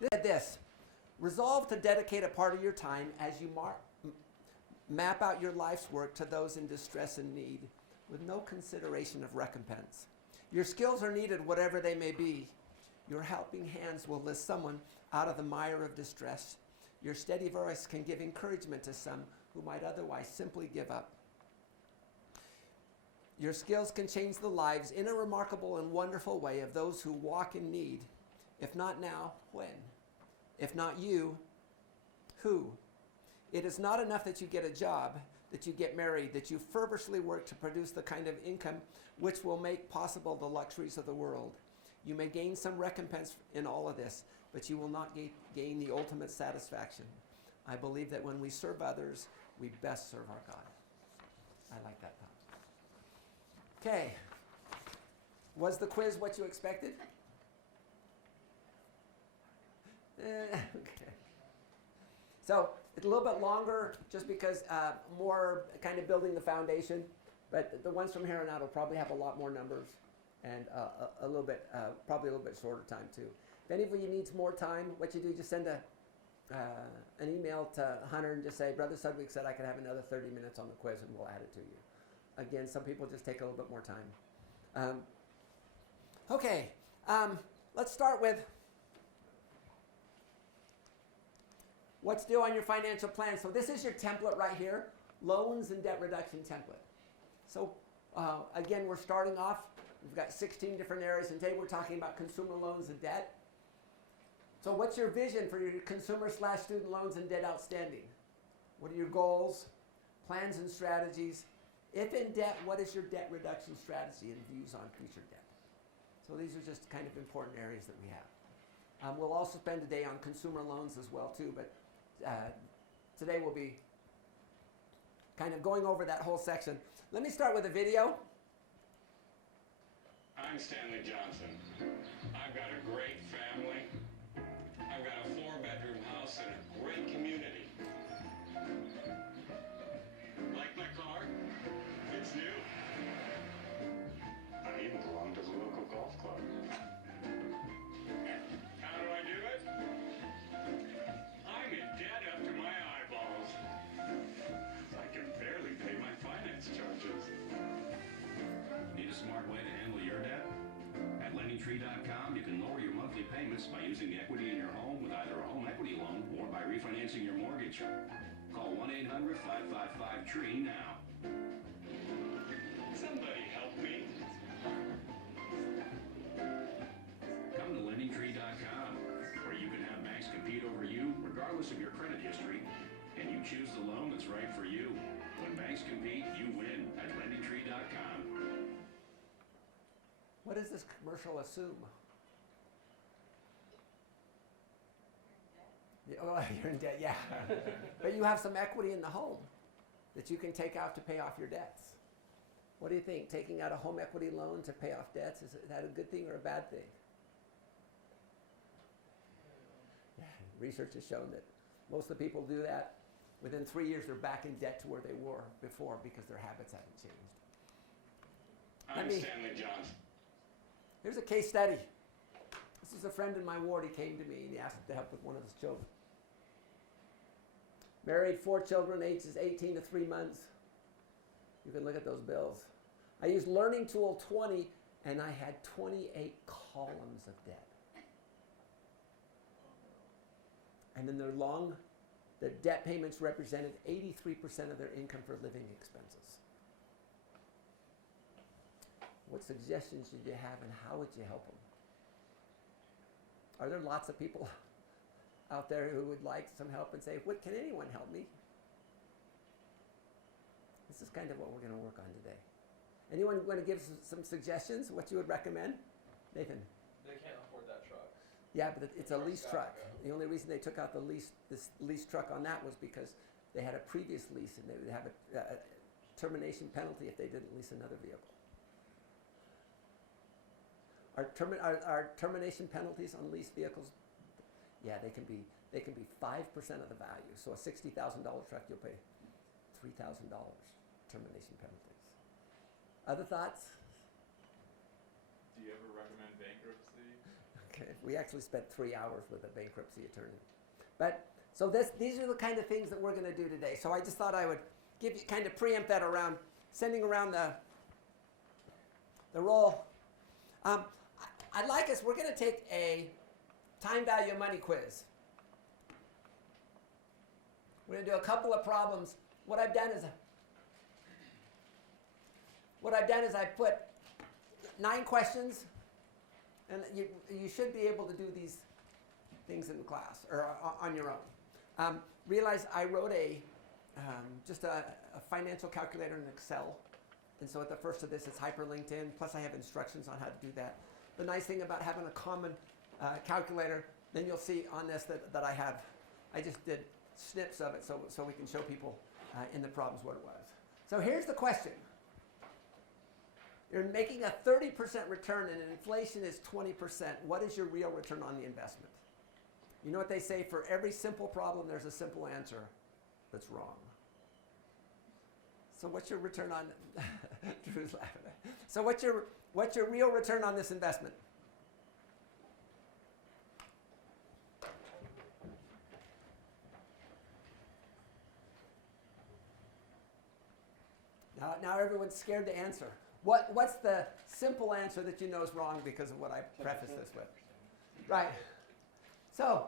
Look at this. Resolve to dedicate a part of your time as you map out your life's work to those in distress and need with no consideration of recompense. Your skills are needed, whatever they may be. Your helping hands will lift someone out of the mire of distress. Your steady voice can give encouragement to some who might otherwise simply give up. Your skills can change the lives in a remarkable and wonderful way of those who walk in need. If not now, when? If not you, who? It is not enough that you get a job, that you get married, that you feverishly work to produce the kind of income which will make possible the luxuries of the world. You may gain some recompense in all of this, but you will not gain the ultimate satisfaction. I believe that when we serve others, we best serve our God. I like that thought. Okay. Was the quiz what you expected? Okay. So it's a little bit longer just because more kind of building the foundation, but the ones from here on out will probably have a lot more numbers and a little bit, probably a little bit shorter time too. If any of you needs more time, what you do, just send an email to Hunter and just say, Brother Sudweeks said I could have another 30 minutes on the quiz and we'll add it to you. Again, some people just take a little bit more time. Okay, let's start with what's due on your financial plan. So this is your template right here, loans and debt reduction template. So again, we're starting off. We've got 16 different areas, and today we're talking about consumer loans and debt. So what's your vision for your consumer/student loans and debt outstanding? What are your goals, plans, and strategies? If in debt, what is your debt reduction strategy and views on future debt? So these are just kind of important areas that we have. We'll also spend a day on consumer loans as well too, but today we'll be kind of going over that whole section. Let me start with a video. I'm Stanley Johnson. I've got a great family. I've got a 4-bedroom house in a great community. Like my car? It's new. I even belong to the local golf club. How do I do it? I'm in debt up to my eyeballs. I can barely pay my finance charges. Need a smart way to handle your debt? At LendingTree.com, you can lower your monthly payments by using equity in your home with either a home equity loan or by refinancing your mortgage. Call 1-800-555-TREE now. Somebody help me. Come to LendingTree.com, where you can have banks compete over you regardless of your credit history, and you choose the loan that's right for you. When banks compete, you win at LendingTree.com. What does this commercial assume? Oh, you're in debt, yeah. But you have some equity in the home that you can take out to pay off your debts. What do you think? Taking out a home equity loan to pay off debts, is that a good thing or a bad thing? Yeah, research has shown that most of the people do that. Within 3 years, they're back in debt to where they were before because their habits haven't changed. I'm Stanley Johnson. Here's a case study. This is a friend in my ward. He came to me and he asked to help with one of his children. Married, 4 children, ages 18 to 3 months. You can look at those bills. I used Learning Tool 20 and I had 28 columns of debt. And then the debt payments represented 83% of their income for living expenses. What suggestions did you have and how would you help them? Are there lots of people out there who would like some help and say, "What can anyone help me?" This is kind of what we're going to work on today. Anyone want to give some suggestions, what you would recommend? Nathan? They can't afford that truck. Yeah, but it's a lease truck. The only reason they took out this lease truck on that was because they had a previous lease and they would have a termination penalty if they didn't lease another vehicle. Are termination penalties on leased vehicles? Yeah, they can be 5% of the value. So a $60,000 truck, you'll pay $3,000 termination penalties. Other thoughts? Do you ever recommend bankruptcy? Okay, we actually spent 3 hours with a bankruptcy attorney. But so these are the kind of things that we're going to do today. So I just thought I would give you kind of preempt that around sending around the roll. I'd like us. We're going to take a time value of money quiz. We're going to do a couple of problems. What I've done is I put 9 questions, and you should be able to do these things in class or on your own. Realize I wrote just a financial calculator in Excel, and so at the first of this it's hyperlinked in. Plus I have instructions on how to do that. The nice thing about having a common calculator, then you'll see on this that I just did snips of it so we can show people in the problems what it was. So here's the question. You're making a 30% return and inflation is 20%. What is your real return on the investment? You know what they say, for every simple problem there's a simple answer that's wrong. So what's your return on Drew's laughing at. So what's your real return on this investment? Now everyone's scared to answer. What's the simple answer that you know is wrong because of what I prefaced this with? Right. So,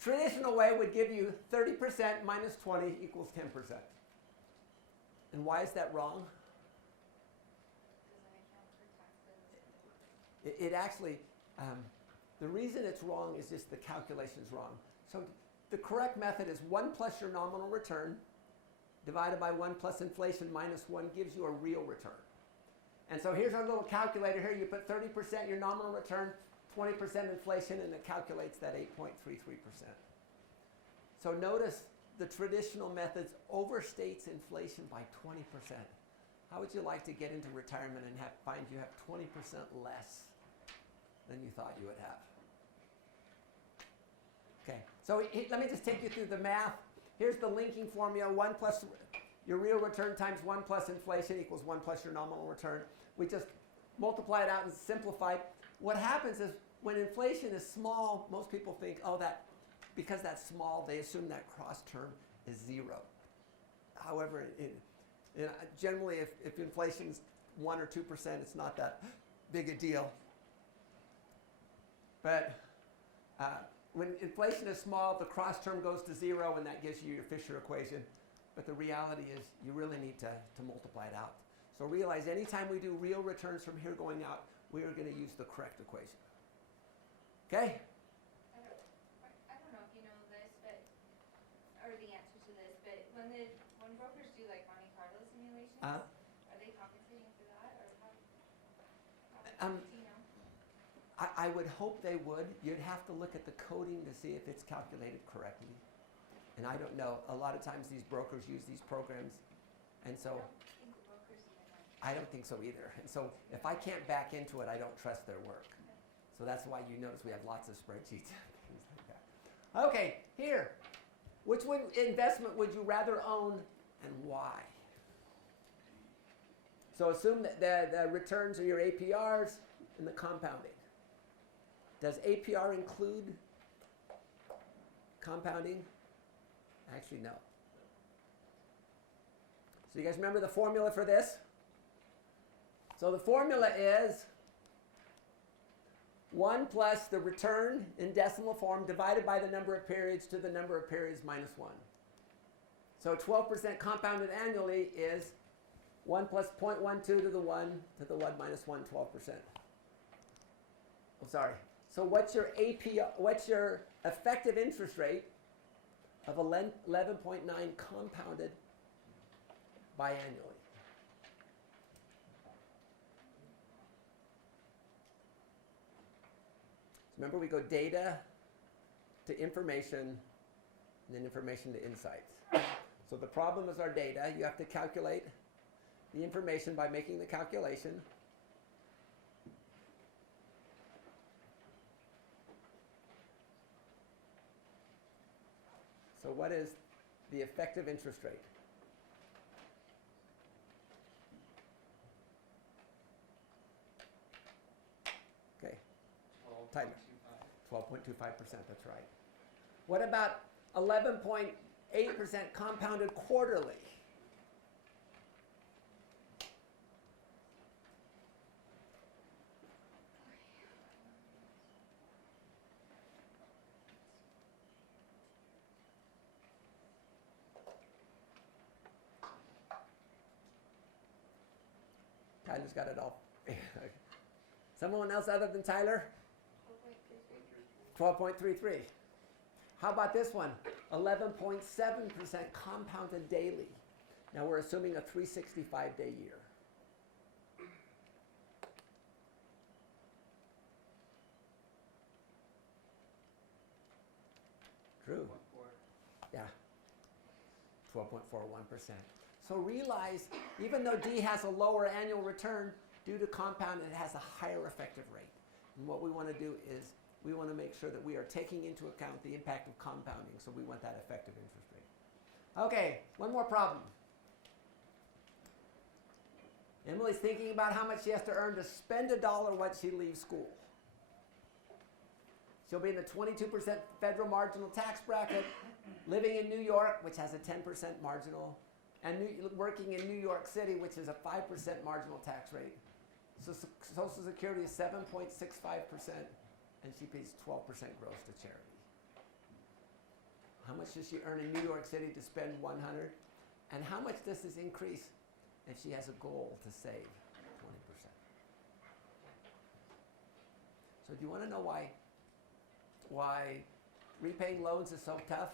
traditional way would give you 30% minus 20 equals 10%. And why is that wrong? It actually, the reason it's wrong is just the calculation's wrong. So the correct method is 1 plus your nominal return divided by 1 plus inflation minus 1 gives you a real return. And so here's our little calculator here. You put 30% your nominal return, 20% inflation, and it calculates that 8.33%. So notice the traditional methods overstates inflation by 20%. How would you like to get into retirement and find you have 20% less than you thought you would have? Okay, so let me just take you through the math. Here's the linking formula. 1 plus your real return times 1 plus inflation equals 1 plus your nominal return. We just multiply it out and simplify it. What happens is when inflation is small, most people think, oh, because that's small, they assume that cross term is 0. However, generally, if inflation's 1 or 2%, it's not that big a deal. But when inflation is small, the cross term goes to 0, and that gives you your Fisher equation. But the reality is you really need to multiply it out. So realize anytime we do real returns from here going out, we are going to use the correct equation. Okay? I don't know if you know this, or the answer to this, but when brokers do like Monte Carlo simulations, are they compensating for that, or how do you know? I would hope they would. You'd have to look at the coding to see if it's calculated correctly. And I don't know. A lot of times these brokers use these programs, and so I don't think so either. And so if I can't back into it, I don't trust their work. So that's why you notice we have lots of spreadsheets and things like that. Okay, here. Which investment would you rather own and why? So assume that the returns are your APRs and the compounding. Does APR include compounding? Actually, no. So you guys remember the formula for this? So the formula is 1 plus the return in decimal form divided by the number of periods to the number of periods minus 1. So 12% compounded annually is 1 plus 0.12 to the 1 minus 1, 12%. Oh, sorry. So what's your effective interest rate of 11.9 compounded biannually? Remember, we go data to information, and then information to insights. So the problem is our data. You have to calculate the information by making the calculation. So what is the effective interest rate? Okay. Timer. 12.25%, that's right. What about 11.8% compounded quarterly? Tyler's got it all. Someone else other than Tyler? 12.33. How about this one? 11.7% compounded daily. Now we're assuming a 365-day year. True. Yeah. 12.41%. So realize, even though D has a lower annual return, due to compound, it has a higher effective rate. And what we want to do is we want to make sure that we are taking into account the impact of compounding, so we want that effective interest rate. Okay, one more problem. Emily's thinking about how much she has to earn to spend $1 once she leaves school. She'll be in the 22% federal marginal tax bracket, living in New York, which has a 10% marginal, and working in New York City, which is a 5% marginal tax rate. So Social Security is 7.65%, and she pays 12% gross to charity. How much does she earn in New York City to spend 100? And how much does this increase if she has a goal to save 20%? So do you want to know why repaying loans is so tough?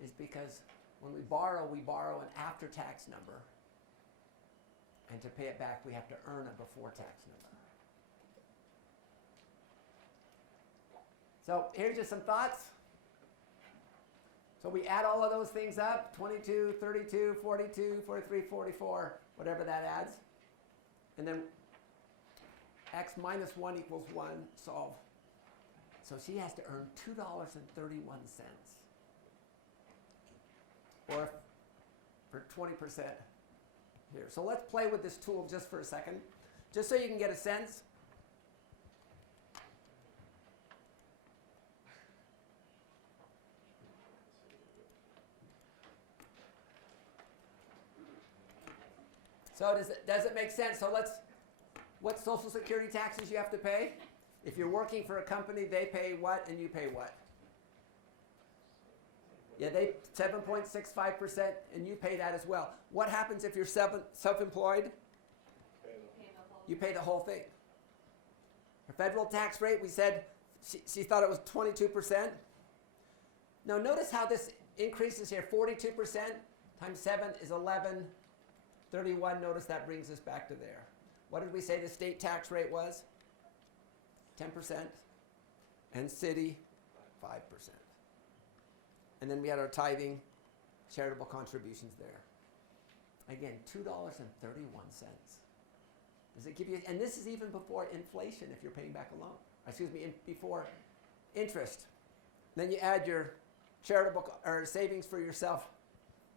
Is because when we borrow an after-tax number, and to pay it back, we have to earn a before-tax number. So here's just some thoughts. So we add all of those things up, 22, 32, 42, 43, 44, whatever that adds. And then x minus 1 equals 1, solve. So she has to earn $2.31. Or for 20% here. So let's play with this tool just for a second, just so you can get a sense. So does it make sense? So what Social Security taxes you have to pay? If you're working for a company, they pay what and you pay what? Yeah, they 7.65%, and you pay that as well. What happens if you're self-employed? You pay the whole thing. Her federal tax rate, we said she thought it was 22%. Now notice how this increases here. 42% times 7 is 11.31. Notice that brings us back to there. What did we say the state tax rate was? 10%. And city, 5%. And then we had our tithing, charitable contributions there. Again, $2.31. Does it give you, and this is even before inflation if you're paying back a loan. Excuse me, before interest. Then you add your charitable or savings for yourself,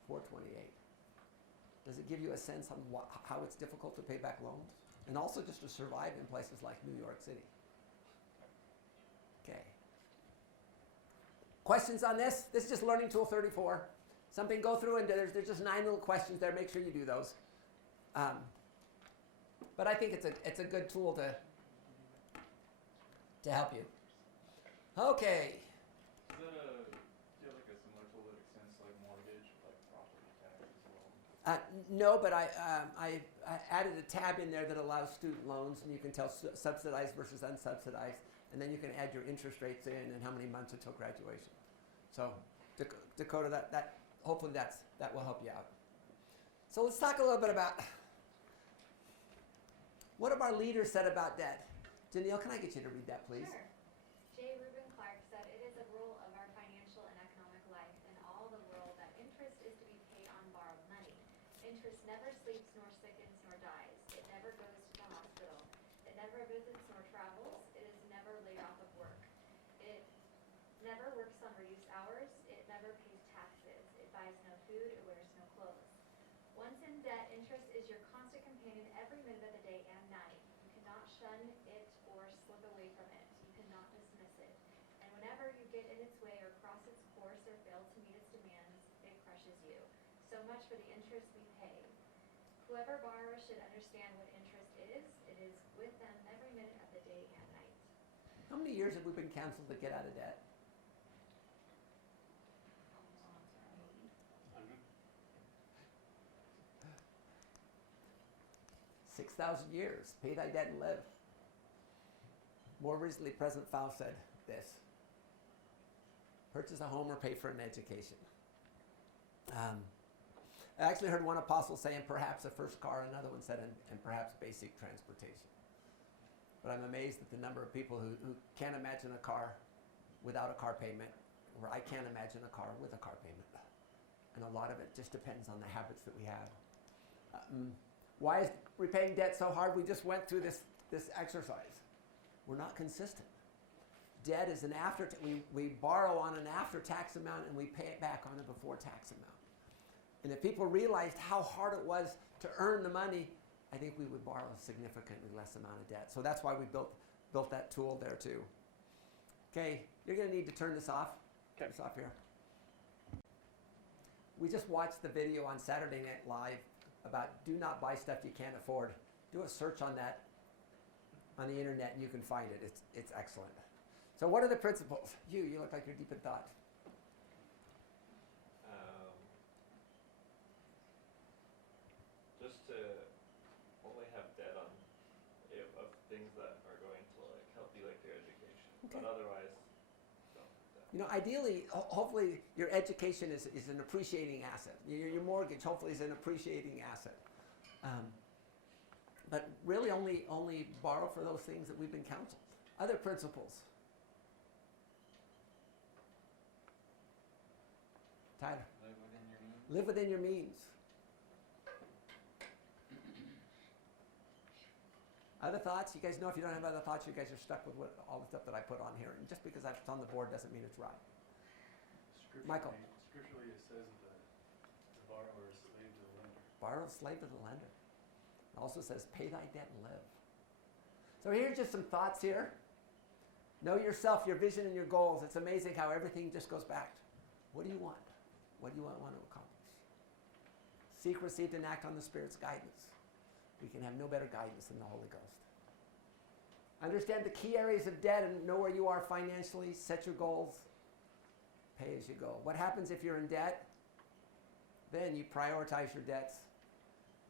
$428. Does it give you a sense on how it's difficult to pay back loans? And also just to survive in places like New York City. Okay. Questions on this? This is just Learning Tool 34. Something go through, and there's just 9 little questions there. Make sure you do those. But I think it's a good tool to help you. Okay. Do you have like a similar tool that extends to like mortgage, like property tax as well? No, but I added a tab in there that allows student loans, and you can tell subsidized versus unsubsidized, and then you can add your interest rates in and how many months until graduation. So Dakota, that hopefully that will help you out. So let's talk a little bit about what have our leaders said about debt. Janelle, can I get you to read that, please? Sure. J. Reuben Clark said, "It is a rule of our financial and economic life in all the world that interest is to be paid on borrowed money. Interest never sleeps, nor sickens, nor dies. It never goes to the hospital. It never visits nor travels. It is never laid off of work. It never works on reduced hours. It never pays taxes. It buys no food. It wears no clothes. Once in debt, interest is your constant companion every minute of the day and night. You cannot shun it or slip away from it. You cannot dismiss it. And get in its way or cross its course or fail to meet its demands, it crushes you. So much for the interest we pay. Whoever borrows should understand what interest is. It is with them every minute of the day and night. How many years have we been counseled to get out of debt? 6,000 years. Pay thy debt and live. More recently, President Faust said this: purchase a home or pay for an education. I actually heard one apostle saying perhaps a first car, another one said and perhaps basic transportation. But I'm amazed at the number of people who can't imagine a car without a car payment, or I can't imagine a car with a car payment. And a lot of it just depends on the habits that we have. Why is repaying debt so hard? We just went through this exercise. We're not consistent. Debt is an we borrow on an after-tax amount and we pay it back on a before-tax amount. And if people realized how hard it was to earn the money, I think we would borrow a significantly less amount of debt. So that's why we built that tool there too. Okay, you're going to need to turn this off. Okay. This off here. We just watched the video on Saturday Night Live about do not buy stuff you can't afford. Do a search on that on the internet and you can find it. It's excellent. So what are the principles? You look like you're deep in thought. Just to only have debt on of things that are going to like help you like your education, Okay. but otherwise don't have debt. You know, ideally, hopefully your education is an appreciating asset. Your mortgage hopefully is an appreciating asset. But really only borrow for those things that we've been counseled. Other principles. Tyler. Live within your means. Live within your means. Other thoughts? You guys know if you don't have other thoughts, you guys are stuck with all the stuff that I put on here. And just because it's on the board doesn't mean it's right. Michael. Scripturally it says that the borrower is slave to the lender. Borrow a slave to the lender. It also says pay thy debt and live. So here's just some thoughts here. Know yourself, your vision, and your goals. It's amazing how everything just goes back. What do you want? What do you want to accomplish? Seek, receive, and act on the Spirit's guidance. We can have no better guidance than the Holy Ghost. Understand the key areas of debt and know where you are financially. Set your goals. Pay as you go. What happens if you're in debt? Then you prioritize your debts.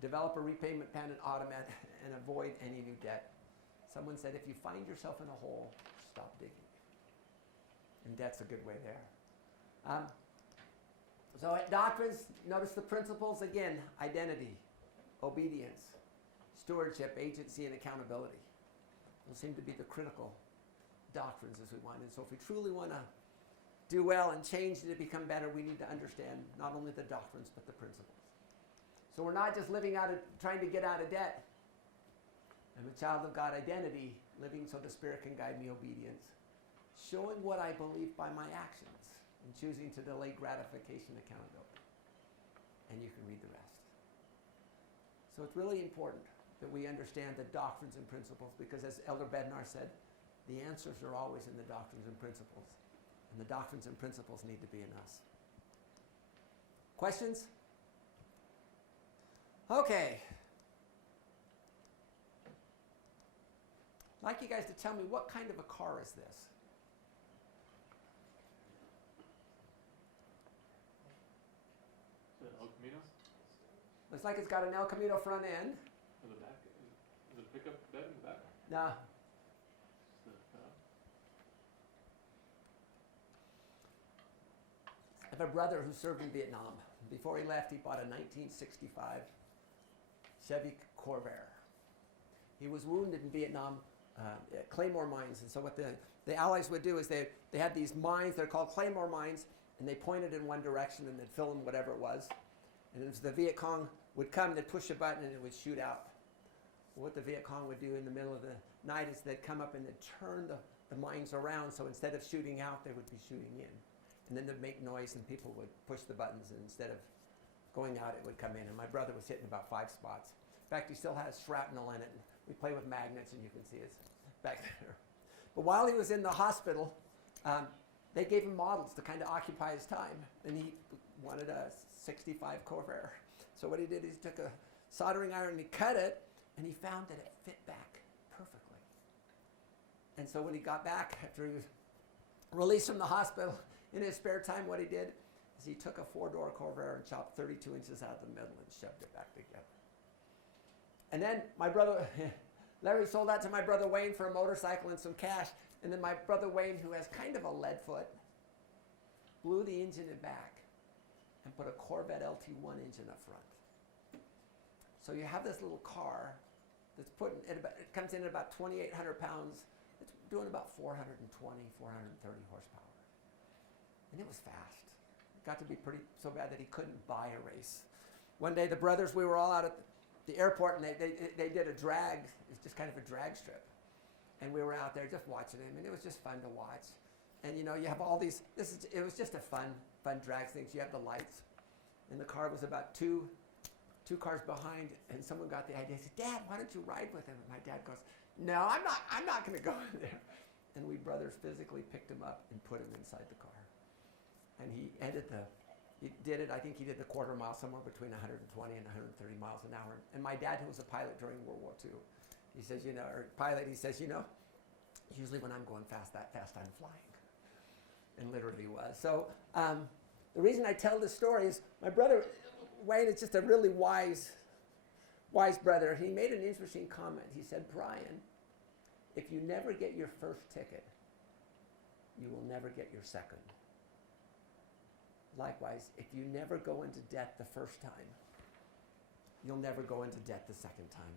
Develop a repayment plan and automate and avoid any new debt. Someone said if you find yourself in a hole, stop digging. And debt's a good way there. So at doctrines, notice the principles again: identity, obedience, stewardship, agency, and accountability. Those seem to be the critical doctrines as we want. And so if we truly want to do well and change to become better, we need to understand not only the doctrines, but the principles. So we're not just trying to get out of debt. I'm a child of God identity, living so the Spirit can guide me obedience, showing what I believe by my actions, and choosing to delay gratification accountability. And you can read the rest. So it's really important that we understand the doctrines and principles, because as Elder Bednar said, the answers are always in the doctrines and principles. And the doctrines and principles need to be in us. Questions? Okay. I'd like you guys to tell me, what kind of a car is this? Is it El Camino? Looks like it's got an El Camino front end. In the back? Is it a pickup bed in the back? No. I have a brother who served in Vietnam. Before he left, he bought a 1965 Chevy Corvair. He was wounded in Vietnam at Claymore mines. And so what the Allies would do is they had these mines, they're called Claymore mines, and they pointed in one direction and they'd fill in whatever it was. And as the Viet Cong would come, they'd push a button and it would shoot out. What the Viet Cong would do in the middle of the night is they'd come up and they'd turn the mines around, so instead of shooting out, they would be shooting in. And then they'd make noise and people would push the buttons, and instead of going out, it would come in. And my brother was hitting about 5 spots. In fact, he still has shrapnel in it. We play with magnets and you can see it's back there. But while he was in the hospital, they gave him models to kind of occupy his time, and he wanted a 65 Corvair. So what he did is he took a soldering iron and he cut it, and he found that it fit back perfectly. And so when he got back after he was released from the hospital, in his spare time, what he did is he took a 4-door Corvair and chopped 32 inches out of the middle and shoved it back together. And then my brother, Larry sold that to my brother Wayne for a motorcycle and some cash. And then my brother Wayne, who has kind of a lead foot, blew the engine in back and put a Corvette LT1 engine up front. So you have this little car that's it comes in at about 2,800 pounds. It's doing about 420, 430 horsepower. And it was fast. It got to be so bad that he couldn't buy a race. One day the brothers, we were all out at the airport, and they did a drag. It's just kind of a drag strip. And we were out there just watching him, and it was just fun to watch. And you know, you have all these, it was just a fun drag thing. You have the lights, and the car was about two cars behind, and someone got the idea. He said, "Dad, why don't you ride with him?" And my dad goes, "No, I'm not going to go in there." And we brothers physically picked him up and put him inside the car. And he did it, I think he did the quarter mile somewhere between 120 and 130 miles an hour. And my dad, who was a pilot during World War II, he says, he says, usually when I'm going that fast, I'm flying. And literally was. So the reason I tell this story is my brother, Wayne, is just a really wise brother. He made an interesting comment. He said, "Bryan, if you never get your first ticket, you will never get your second. Likewise, if you never go into debt the first time, you'll never go into debt the second time."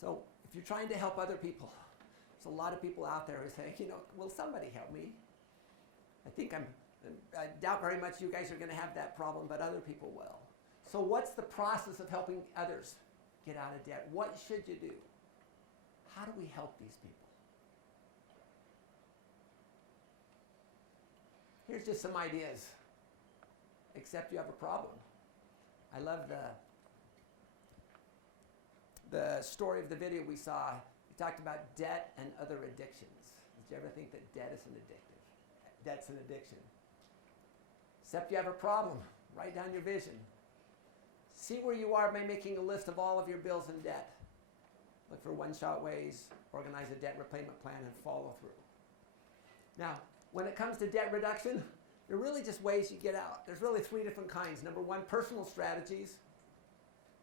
So if you're trying to help other people, there's a lot of people out there who say, will somebody help me? I doubt very much you guys are going to have that problem, but other people will. So what's the process of helping others get out of debt? What should you do? How do we help these people? Here's just some ideas. Except you have a problem. I love the story of the video we saw. We talked about debt and other addictions. Did you ever think that debt's an addiction? Except you have a problem. Write down your vision. See where you are by making a list of all of your bills and debt. Look for one-shot ways, organize a debt repayment plan, and follow through. Now, when it comes to debt reduction, there are really just ways you get out. There's really 3 different kinds. Number 1, personal strategies.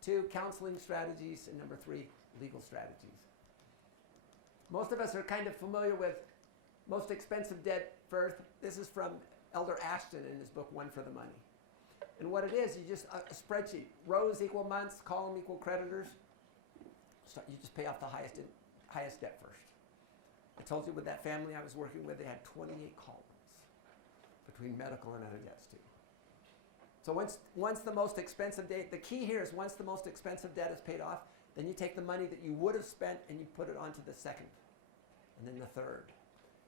2, counseling strategies. And number 3, legal strategies. Most of us are kind of familiar with most expensive debt first. This is from Elder Ashton in his book, One for the Money. And what it is, you just, a spreadsheet. Rows equal months, column equal creditors. So you just pay off the highest debt first. I told you with that family I was working with, they had 28 columns between medical and other debts too. So once the most expensive debt, the key here is once the most expensive debt is paid off, then you take the money that you would have spent and you put it onto the second and then the third.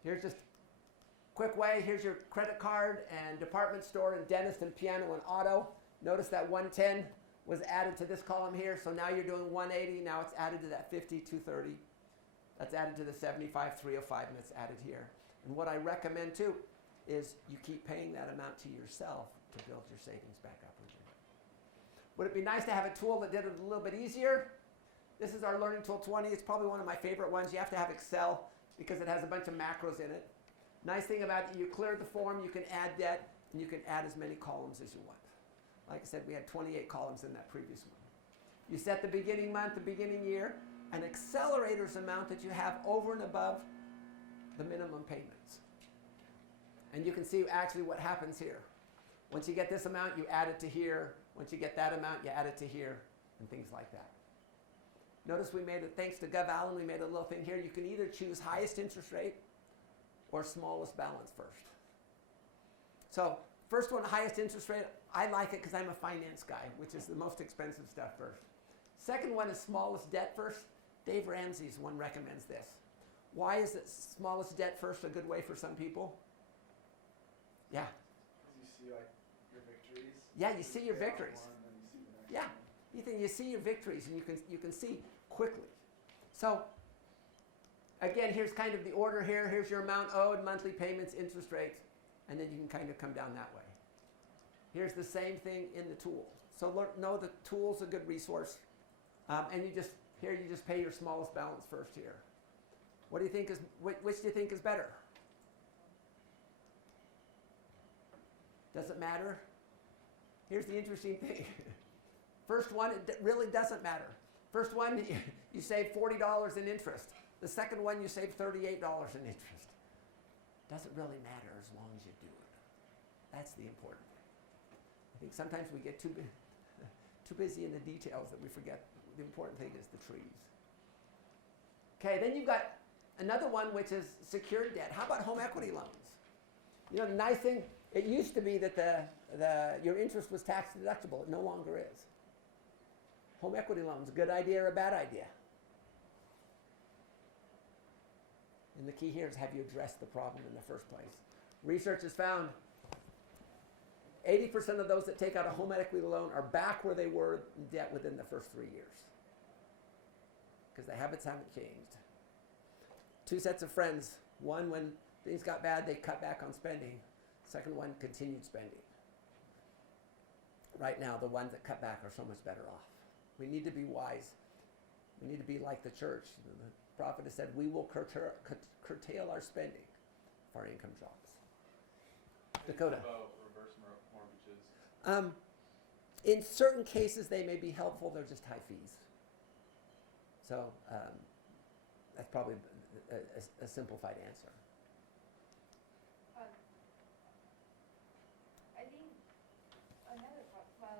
Here's just a quick way. Here's your credit card and department store and dentist and piano and auto. Notice that 110 was added to this column here. So now you're doing 180. Now it's added to that 50, 230. That's added to the 75, 305, and it's added here. And what I recommend too is you keep paying that amount to yourself to build your savings back up again. Would it be nice to have a tool that did it a little bit easier? This is our Learning Tool 20. It's probably one of my favorite ones. You have to have Excel because it has a bunch of macros in it. Nice thing about it, you clear the form, you can add debt, and you can add as many columns as you want. Like I said, we had 28 columns in that previous one. You set the beginning month, the beginning year, an accelerator's amount that you have over and above the minimum payments. And you can see actually what happens here. Once you get this amount, you add it to here. Once you get that amount, you add it to here, and things like that. Notice we made it, thanks to Gov Allen, we made a little thing here. You can either choose highest interest rate or smallest balance first. So first one, highest interest rate, I like it because I'm a finance guy, which is the most expensive stuff first. Second one is smallest debt first. Dave Ramsey's one recommends this. Why is it smallest debt first a good way for some people? Yeah. Because you see like your victories. Yeah, you see your victories. One, then you see the next Yeah, one. you see your victories and you can see quickly. So again, here's kind of the order here. Here's your amount owed, monthly payments, interest rates, and then you can kind of come down that way. Here's the same thing in the tool. So know the tool's a good resource. And you just pay your smallest balance first here. What do you think which do you think is better? Does it matter? Here's the interesting thing. First one, it really doesn't matter. First one, you save $40 in interest. The second one, you save $38 in interest. Doesn't really matter as long as you do it. That's the important thing. I think sometimes we get too busy in the details that we forget the important thing is the trees. Okay, then you've got another one which is secured debt. How about home equity loans? You know, the nice thing, it used to be that your interest was tax deductible. It no longer is. Home equity loans, good idea or a bad idea? And the key here is, have you addressed the problem in the first place? Research has found 80% of those that take out a home equity loan are back where they were in debt within the first 3 years. Because the habits haven't changed. Two sets of friends. One, when things got bad, they cut back on spending. Second one, continued spending. Right now, the ones that cut back are so much better off. We need to be wise. We need to be like the church. The prophet has said, we will curtail our spending if our income drops. Dakota. About reverse mortgages. In certain cases, they may be helpful. They're just high fees. So that's probably a simplified answer. I think another well,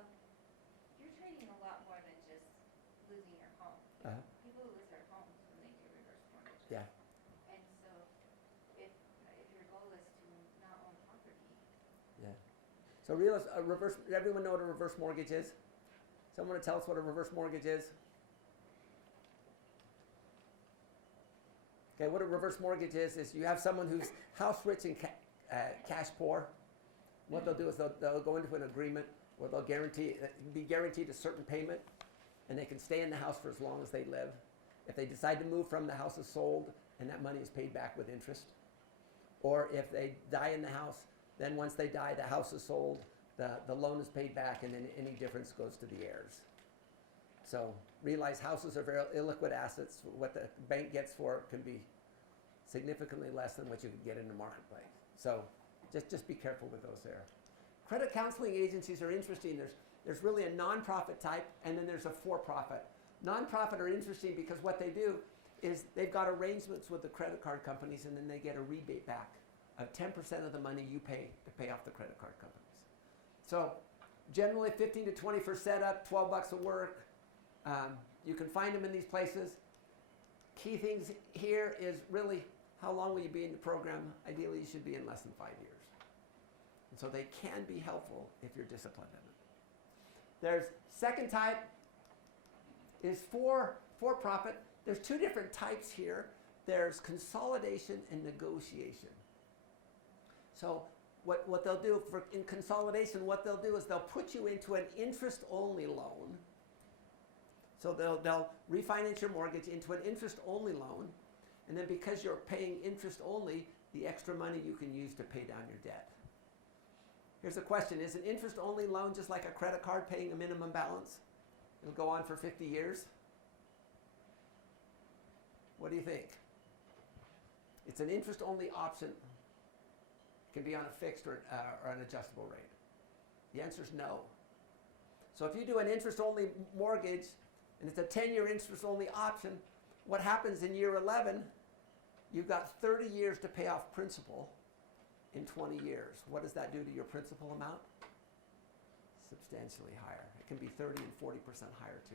you're trading a lot more than just losing your home. People lose their homes when they do reverse mortgages. Yeah. And so if your goal is to not own property. Yeah. So everyone know what a reverse mortgage is? Someone want to tell us what a reverse mortgage is? Okay, what a reverse mortgage is you have someone who's house rich and cash poor. What they'll do is they'll go into an agreement where they'll be guaranteed a certain payment, and they can stay in the house for as long as they live. If they decide to move from, the house is sold, and that money is paid back with interest. Or if they die in the house, then once they die, the house is sold, the loan is paid back, and then any difference goes to the heirs. So realize houses are very illiquid assets. What the bank gets for it can be significantly less than what you could get in the marketplace. So just be careful with those there. Credit counseling agencies are interesting. There's really a nonprofit type, and then there's a for-profit. Nonprofit are interesting because what they do is they've got arrangements with the credit card companies, and then they get a rebate back of 10% of the money you pay to pay off the credit card companies. So generally 15 to 20 for setup, $12 a work. You can find them in these places. Key things here is really how long will you be in the program? Ideally, you should be in less than 5 years. And so they can be helpful if you're disciplined in it. There's second type is for-profit. There's two different types here. There's consolidation and negotiation. So what they'll do in consolidation, what they'll do is they'll put you into an interest-only loan. So they'll refinance your mortgage into an interest-only loan, and then because you're paying interest only, the extra money you can use to pay down your debt. Here's a question. Is an interest-only loan just like a credit card paying a minimum balance? It'll go on for 50 years? What do you think? It's an interest-only option. It can be on a fixed or an adjustable rate. The answer is no. So if you do an interest-only mortgage, and it's a 10-year interest-only option, what happens in year 11, you've got 30 years to pay off principal in 20 years. What does that do to your principal amount? Substantially higher. It can be 30 and 40% higher too.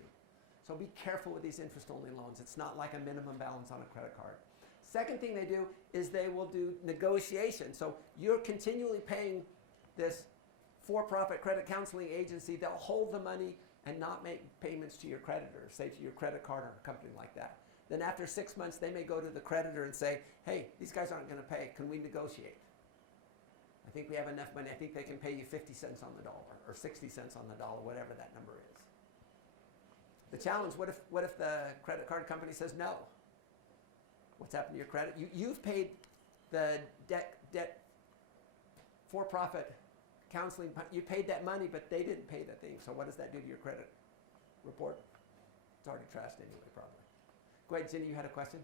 So be careful with these interest-only loans. It's not like a minimum balance on a credit card. Second thing they do is they will do negotiation. So you're continually paying this for-profit credit counseling agency. They'll hold the money and not make payments to your creditor, say to your credit card or a company like that. Then after 6 months, they may go to the creditor and say, hey, these guys aren't going to pay. Can we negotiate? I think we have enough money. I think they can pay you 50 cents on the dollar or 60 cents on the dollar, whatever that number is. The challenge, what if the credit card company says no? What's happened to your credit? You've paid the debt for-profit counseling. You paid that money, but they didn't pay the thing. So what does that do to your credit report? It's already trashed anyway, probably. Go ahead, Jenny, you had a question?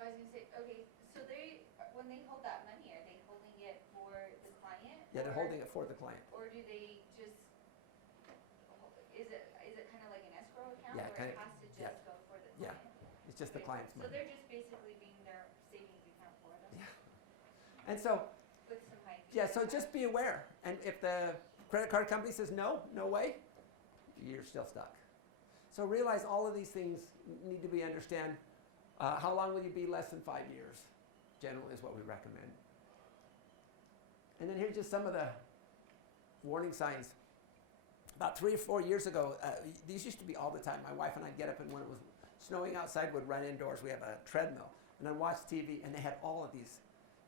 I was gonna say, okay, so when they hold that money, are they holding it for the client? Yeah, they're holding it for the client. Or do they just, is it kind of like an escrow account? Yeah, Or kinda, it has to just yeah. go for the Yeah. client? It's just the Okay, client's So money. they're just basically being their savings account for them? Yeah. And so, With some high fees? yeah, so just be aware. And if the credit card company says no way, you're still stuck. So realize all of these things need to be understand. How long will you be? Less than 5 years, generally is what we recommend. And then here's just some of the warning signs. About 3 or 4 years ago, these used to be all the time. My wife and I'd get up, and when it was snowing outside, would run indoors. We have a treadmill. And I'd watch TV, and they had all of these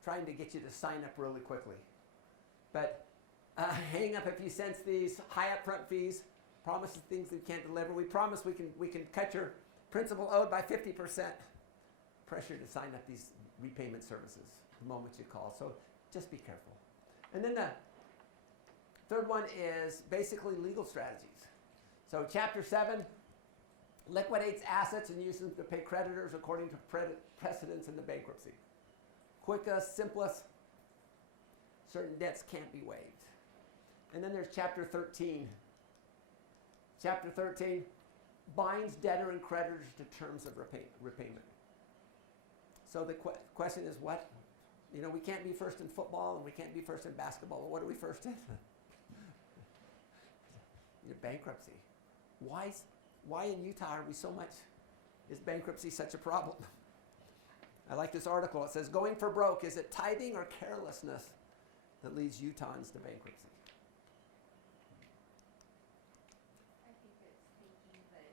trying to get you to sign up really quickly. But hang up if you sense these high upfront fees, promises things that you can't deliver. We promise we can cut your principal owed by 50%. Pressure to sign up these repayment services the moment you call. So just be careful. And then the third one is basically legal strategies. So Chapter 7 liquidates assets and uses them to pay creditors according to precedents in the bankruptcy. Quickest, simplest, certain debts can't be waived. And then there's Chapter 13. Chapter 13 binds debtor and creditors to terms of repayment. So the question is what? You know, we can't be first in football and we can't be first in basketball. Well, what are we first in? Bankruptcy. Why in Utah are we so much, is bankruptcy such a problem? I like this article. It says, going for broke, is it tithing or carelessness that leads Utahns to bankruptcy? I think it's thinking that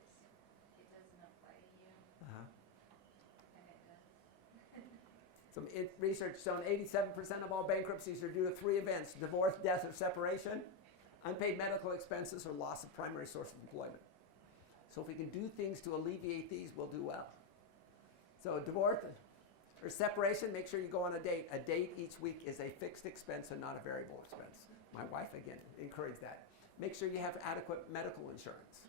it doesn't apply to you, and it does. Some research shown 87% of all bankruptcies are due to 3 events: divorce, death, or separation, unpaid medical expenses, or loss of primary source of employment. So if we can do things to alleviate these, we'll do well. So divorce or separation, make sure you go on a date. A date each week is a fixed expense and not a variable expense. My wife, again, encouraged that. Make sure you have adequate medical insurance.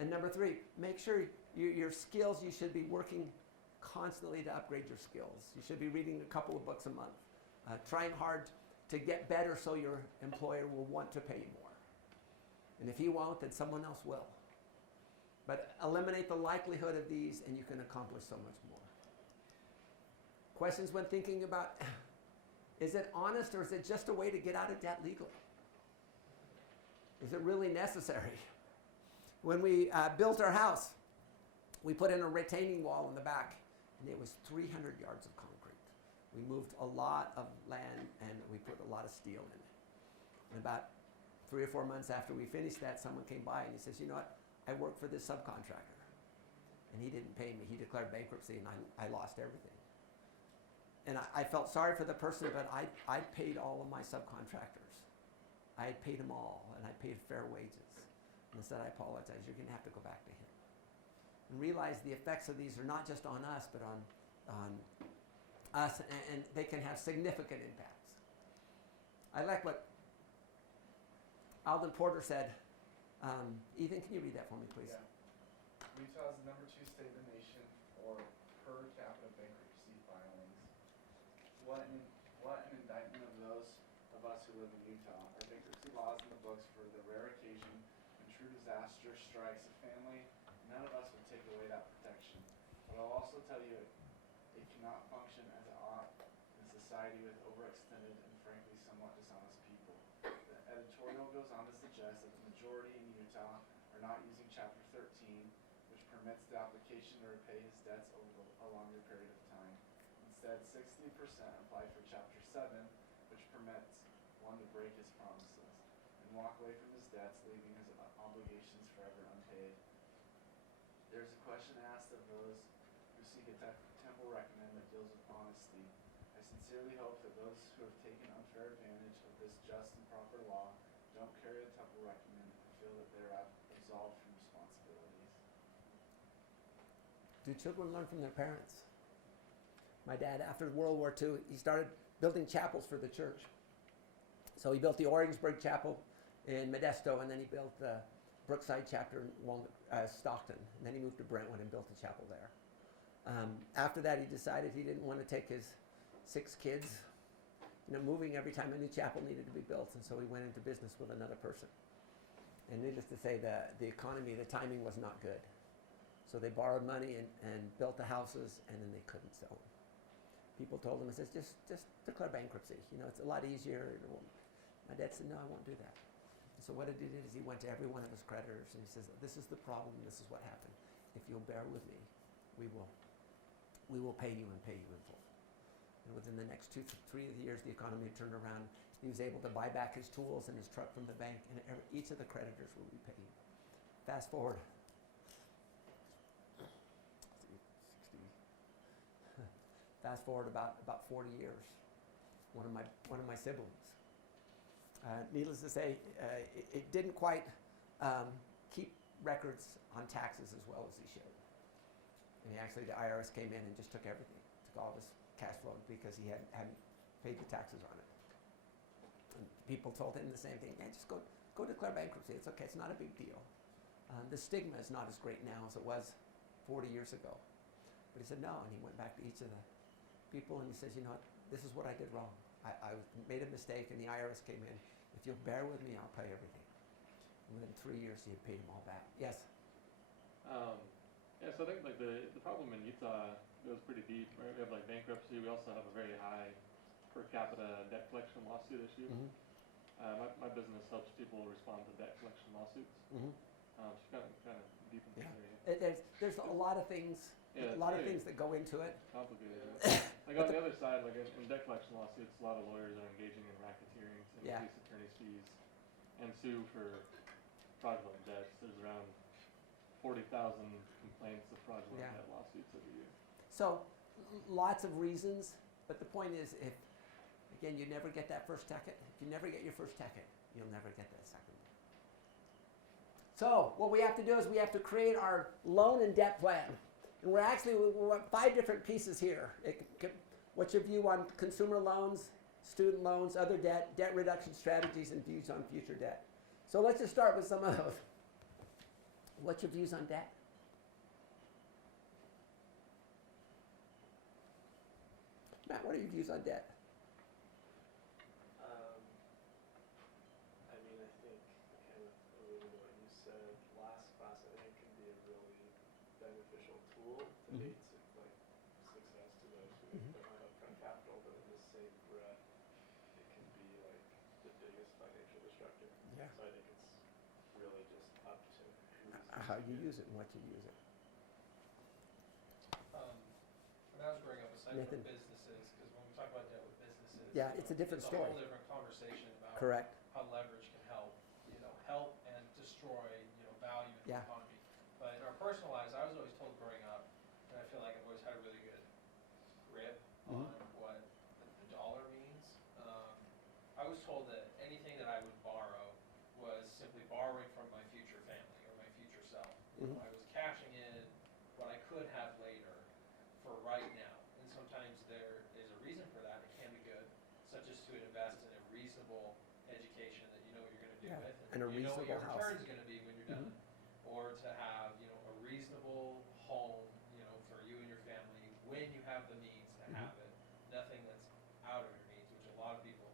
And number 3, make sure your skills, you should be working constantly to upgrade your skills. You should be reading a couple of books a month, trying hard to get better so your employer will want to pay you more. And if he won't, then someone else will. But eliminate the likelihood of these and you can accomplish so much more. Questions when thinking about, is it honest or is it just a way to get out of debt legally? Is it really necessary? When we built our house, we put in a retaining wall in the back, and it was 300 yards of concrete. We moved a lot of land, and we put a lot of steel in it. And about 3 or 4 months after we finished that, someone came by, and he says, you know what, I work for this subcontractor. And he didn't pay me. He declared bankruptcy, and I lost everything. And I felt sorry for the person, but I paid all of my subcontractors. I had paid them all, and I paid fair wages. And I said, I apologize, you're going to have to go back to him. And realize the effects of these are not just on us, but on us, and they can have significant impacts. I like what Alden Porter said. Ethan, can you read that for me, please? Yeah. Utah is the #2 state in the nation for per capita bankruptcy filings. What an indictment of those of us who live in Utah. Our bankruptcy laws in the books for the rare occasion when true disaster strikes a family, none of us would take away that protection. But I'll also tell you, it cannot function as it ought in a society with overextended and frankly somewhat dishonest people. The editorial goes on to suggest that the majority in Utah are not using Chapter 13, which permits the application to repay his debts over a longer period of time. Instead, 60% apply for Chapter 7, which permits one to break his promises and walk away from his debts, leaving his obligations forever unpaid. There is a question asked of those who seek a temple recommend that deals with honesty. I sincerely hope that those who have taken unfair advantage of this just and proper law don't carry a temple recommend and feel that they are absolved from responsibilities. Do children learn from their parents? My dad, after World War II, he started building chapels for the church. So he built the Orangeburg Chapel in Modesto, and then he built the Brookside chapter in Stockton. And then he moved to Brentwood and built a chapel there. After that, he decided he didn't want to take his 6 kids, moving every time a new chapel needed to be built, and so he went into business with another person. And needless to say, the economy, the timing was not good. So they borrowed money and built the houses, and then they couldn't sell them. People told him, just declare bankruptcy. It's a lot easier. My dad said, no, I won't do that. So what he did is he went to every one of his creditors, and he says, this is the problem, this is what happened. If you'll bear with me, we will pay you and pay you in full. And within the next 2 to 3 years, the economy had turned around. He was able to buy back his tools and his truck from the bank, and each of the creditors will repay him. Fast forward. Fast forward about 40 years. One of my siblings. Needless to say, it didn't quite keep records on taxes as well as he should. And the IRS came in and just took everything, took all of his cash flow because he hadn't paid the taxes on it. And people told him the same thing. Yeah, just go declare bankruptcy. It's okay. It's not a big deal. The stigma is not as great now as it was 40 years ago. But he said no, and he went back to each of the people and he says, this is what I did wrong. I made a mistake, and the IRS came in. If you'll bear with me, I'll pay everything. And within 3 years, he had paid them all back. Yes? So I think the problem in Utah goes pretty deep, right? We have bankruptcy. We also have a very high per capita debt collection lawsuit issue. Mm-hmm. My business helps people respond to debt collection lawsuits. Mm-hmm. So kind of deep in this area. There's a lot of things. Yeah, a lot of things that go into it. Complicated. Right? On the other side, in debt collection lawsuits, a lot of lawyers are engaging in racketeering, increase attorney's fees, and sue for fraudulent debts. There's around 40,000 complaints of fraudulent debt lawsuits every year. So, lots of reasons, but the point is, if you never get that first ticket, if you never get your first ticket, you'll never get that second. So, what we have to do is we have to create our loan and debt plan. And we want 5 different pieces here. What's your view on consumer loans, student loans, other debt, debt reduction strategies, and views on future debt? So let's just start with some of those. What's your views on debt? Matt, what are your views on debt? I think alluding to what you said last class, I think it can be a really beneficial tool to aid success to those who don't have upfront capital, but in the same breath, it can be the biggest financial destructor. Yeah. So I think it's really just up to How you use it and what you use it. When I was growing up, aside Nathan. from businesses, because when we talk about debt with businesses, It's a different it's story. a whole different conversation about Correct. how leverage can help and destroy, value in Yeah. the economy. But in our personal lives, I was always told growing up, and I feel like I've always had a really good grip on what the dollar means. I was told that anything that I would borrow was simply borrowing from my future family or my future self. I was cashing in what I could have later for right now. And sometimes there is a reason for that. It can be good, such as to invest in a reasonable education that you know what you're going to do with, And a you know what your reasonable house. return is going to be when you're done, or to have a reasonable home, for you and your family when you have the means to have it. Nothing that's out of your means, which a lot of people,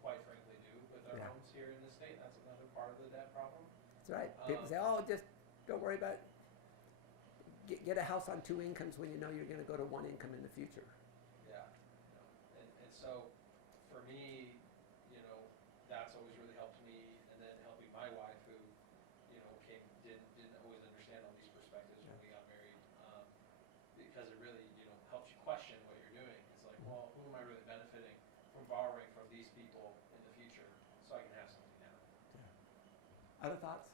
quite frankly, do with their homes here in the state. That's another part of the debt problem. That's right. People say, just don't worry about it. Get a house on 2 incomes when you know you're going to go to 1 income in the future. Yeah, and so for me, that's always really helped me, and then helping my wife, who didn't always understand all these perspectives when we got married, because it really helps you question what you're doing. It's like, well, who am I really benefiting from borrowing from these people in the future so I can have something now? Other thoughts?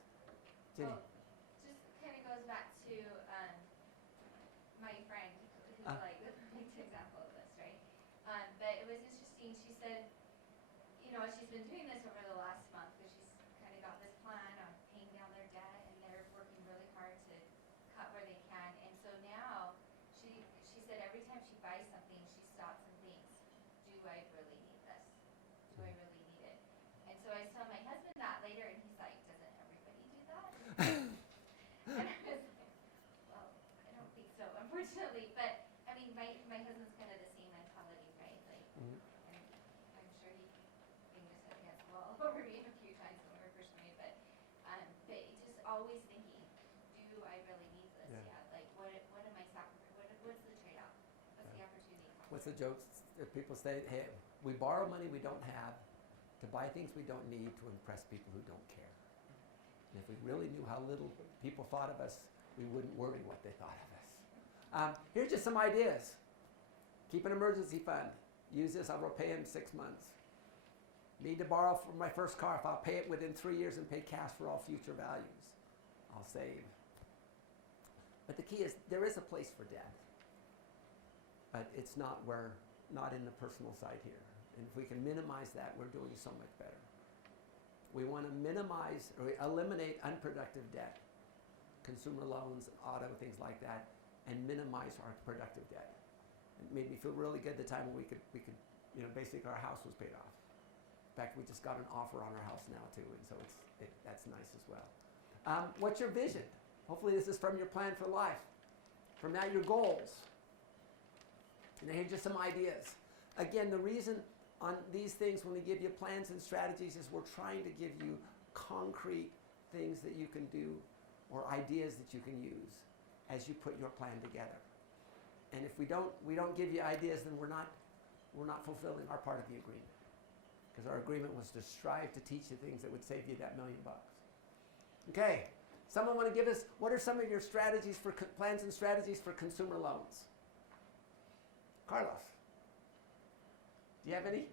Jenny? Well, just kind of goes back to my friend who's the perfect example of this, right? But it was interesting. She said, she's been doing this over the last month because she's kind of got this plan on paying down their debt, and they're working really hard to cut where they can. And so now she said every time she buys something, she unfortunately. But I mean, my husband's kind of the same mentality, right? Like, I'm sure he banged his head against the wall over me a few times when we were first married. But just always thinking, do I really need this? Yeah. Like, what am I sacrificing? What's the trade-off? What's the opportunity cost? What's the joke? People say, hey, we borrow money we don't have to buy things we don't need to impress people who don't care. And if we really knew how little people thought of us, we wouldn't worry what they thought of us. Here's just some ideas. Keep an emergency fund. Use this, I'll repay in 6 months. Need to borrow for my first car. If I'll pay it within 3 years and pay cash for all future values, I'll save. But the key is, there is a place for debt. But it's not in the personal side here. And if we can minimize that, we're doing so much better. We want to minimize or eliminate unproductive debt, consumer loans, auto, things like that, and minimize our productive debt. It made me feel really good the time when we could, basically our house was paid off. In fact, we just got an offer on our house now too, and so that's nice as well. What's your vision? Hopefully this is from your plan for life. From that, your goals. Here's just some ideas. Again, the reason on these things, when we give you plans and strategies, is we're trying to give you concrete things that you can do or ideas that you can use as you put your plan together. And if we don't give you ideas, then we're not fulfilling our part of the agreement. Because our agreement was to strive to teach you things that would save you that $1 million. Okay, someone want to give us, what are some of your strategies for plans and strategies for consumer loans? Carlos, do you have any?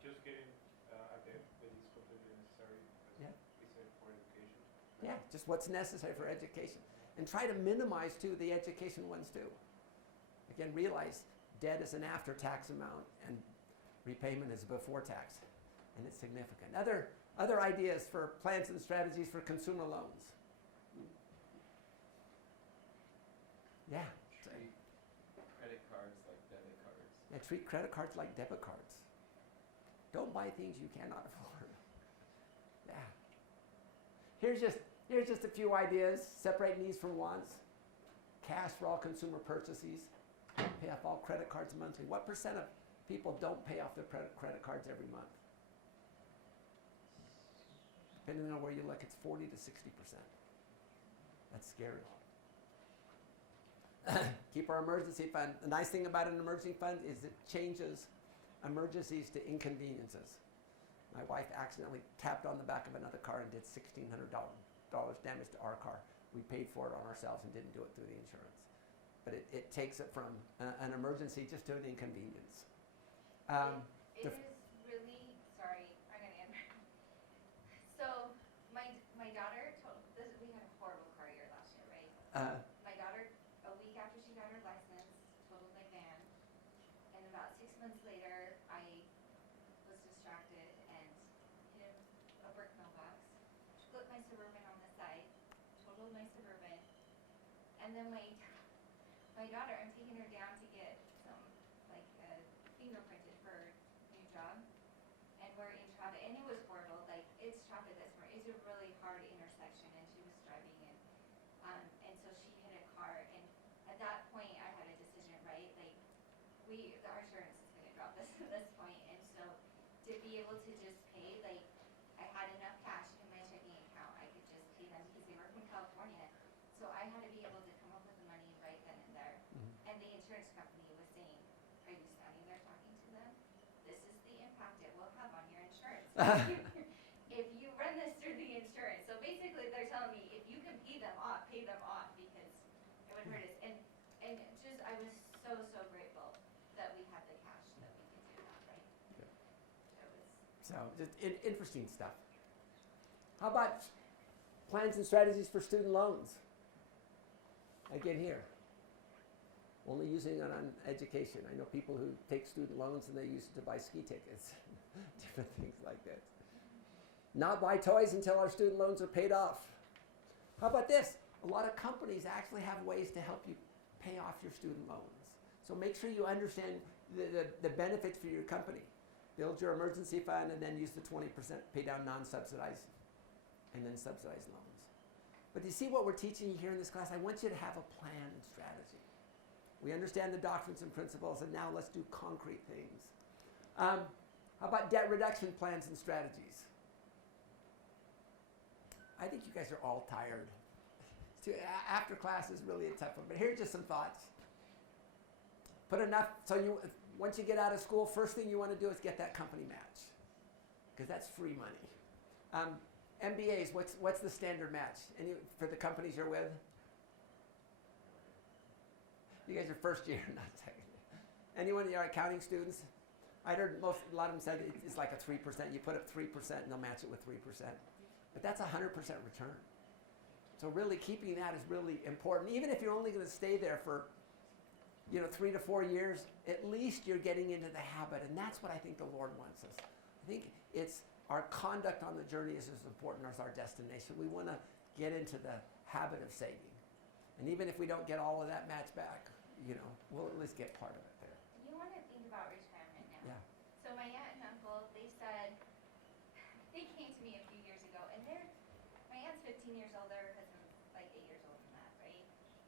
Just getting a debt that is completely necessary, as we said, for education. Yeah, just what's necessary for education. And try to minimize, too, the education ones, too. Again, realize debt is an after-tax amount and repayment is before tax, and it's significant. Other ideas for plans and strategies for consumer loans? Yeah. Treat credit cards like debit cards. Yeah, treat credit cards like debit cards. Don't buy things you cannot afford. Yeah. Here's just a few ideas. Separate needs from wants. Cash for all consumer purchases. Pay off all credit cards monthly. What percent of people don't pay off their credit cards every month? Depending on where you look, it's 40 to 60%. That's scary. Keep our emergency fund. The nice thing about an emergency fund is it changes emergencies to inconveniences. My wife accidentally tapped on the back of another car and did $1,600 damage to our car. We paid for it on ourselves and didn't do it through the insurance. But it takes it from an emergency just to an inconvenience. It is really, sorry, I'm going to end. So my daughter we had a horrible car year last year, right? My daughter, a week after she got her license, totaled my van. And about 6 months later, I was distracted and hit a brick mailbox, flipped my Suburban on the side, totaled my Suburban. And then my daughter, I'm taking her down to get some, fingerprinted for her new job. And we're in traffic, and it was horrible, it's traffic this morning. It's a really hard intersection, and she was driving, and so she hit a car, and at that point, I had a decision, right? Our insurance is gonna drop this point, and so to be able to just pay, I had enough cash in my checking account, I could just pay them because they were from California. So I had to be able to come up with the money right then and there. And the insurance company was saying, are you standing there talking to them? This is the impact it will have on your insurance. If you run this through the insurance. So basically they're telling me, if you can pay them off because it would hurt us. And just, I was so grateful that we had the cash that we could do that, right? Yeah. So just interesting stuff. How about plans and strategies for student loans? Again here, only using it on education. I know people who take student loans and they use it to buy ski tickets, different things like that. Not buy toys until our student loans are paid off. How about this? A lot of companies actually have ways to help you pay off your student loans. So make sure you understand the benefits for your company. Build your emergency fund and then use the 20%, pay down non-subsidized, and then subsidized loans. But you see what we're teaching you here in this class? I want you to have a plan and strategy. We understand the doctrines and principles, and now let's do concrete things. How about debt reduction plans and strategies? I think you guys are all tired. After class is really a tough one, but here's just some thoughts. Put enough, so once you get out of school, first thing you want to do is get that company match, because that's free money. MBAs, what's the standard match? For the companies you're with? You guys are first year, not second year. Anyone that are accounting students? I heard a lot of them said it's like a 3%. You put up 3% and they'll match it with 3%. But that's 100% return. So really keeping that is really important. Even if you're only going to stay there for 3 to 4 years, at least you're getting into the habit. And that's what I think the Lord wants us. I think it's our conduct on the journey is as important as our destination. We want to get into the habit of saving. And even if we don't get all of that match back, we'll at least get part of it there. You want to think about retirement now. Yeah. So my aunt and uncle, they came to me a few years ago, and my aunt's 15 years older, her husband's like 8 years older than that, right?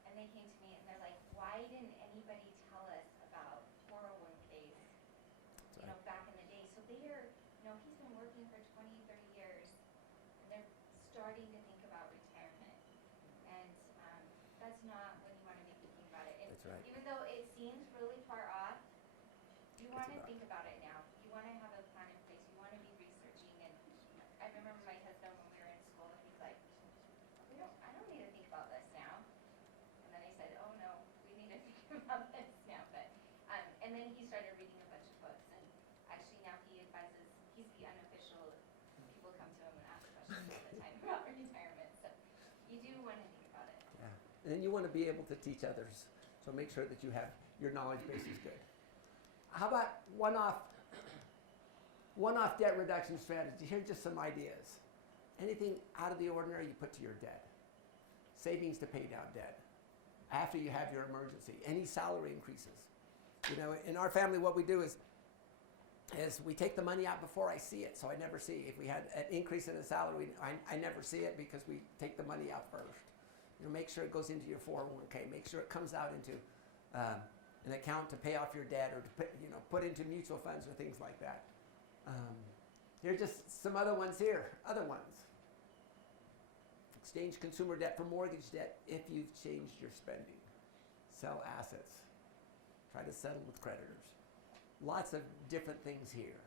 And they came to me and they're like, why didn't anybody tell us about 401ks, back in the day? So they're, he's been working for 20, 30 years, and they're starting to think about retirement. And that's not when you want to be thinking about it. That's right. Even though it seems really far off, you want to think about it now. You want to have a plan in place. You want to be researching. And I remember my husband when we were in school, he's like, I don't need to think about this now. And then I said, oh no, we need to think about this now. But and then he started reading a bunch of books, and actually now he advises. He's the unofficial. People come to him and ask questions all the time about retirement. So you do want to think about it. Yeah. And then you want to be able to teach others. So make sure that you have your knowledge base is good. How about one-off debt reduction strategy? Here's just some ideas. Anything out of the ordinary you put to your debt. Savings to pay down debt. After you have your emergency. Any salary increases. In our family what we do is we take the money out before I see it, so I never see. If we had an increase in the salary, I never see it because we take the money out first. Make sure it goes into your 401k. Make sure it comes out into an account to pay off your debt, or to put into mutual funds or things like that. Here's just some other ones here. Other ones. Exchange consumer debt for mortgage debt if you've changed your spending. Sell assets. Try to settle with creditors. Lots of different things here.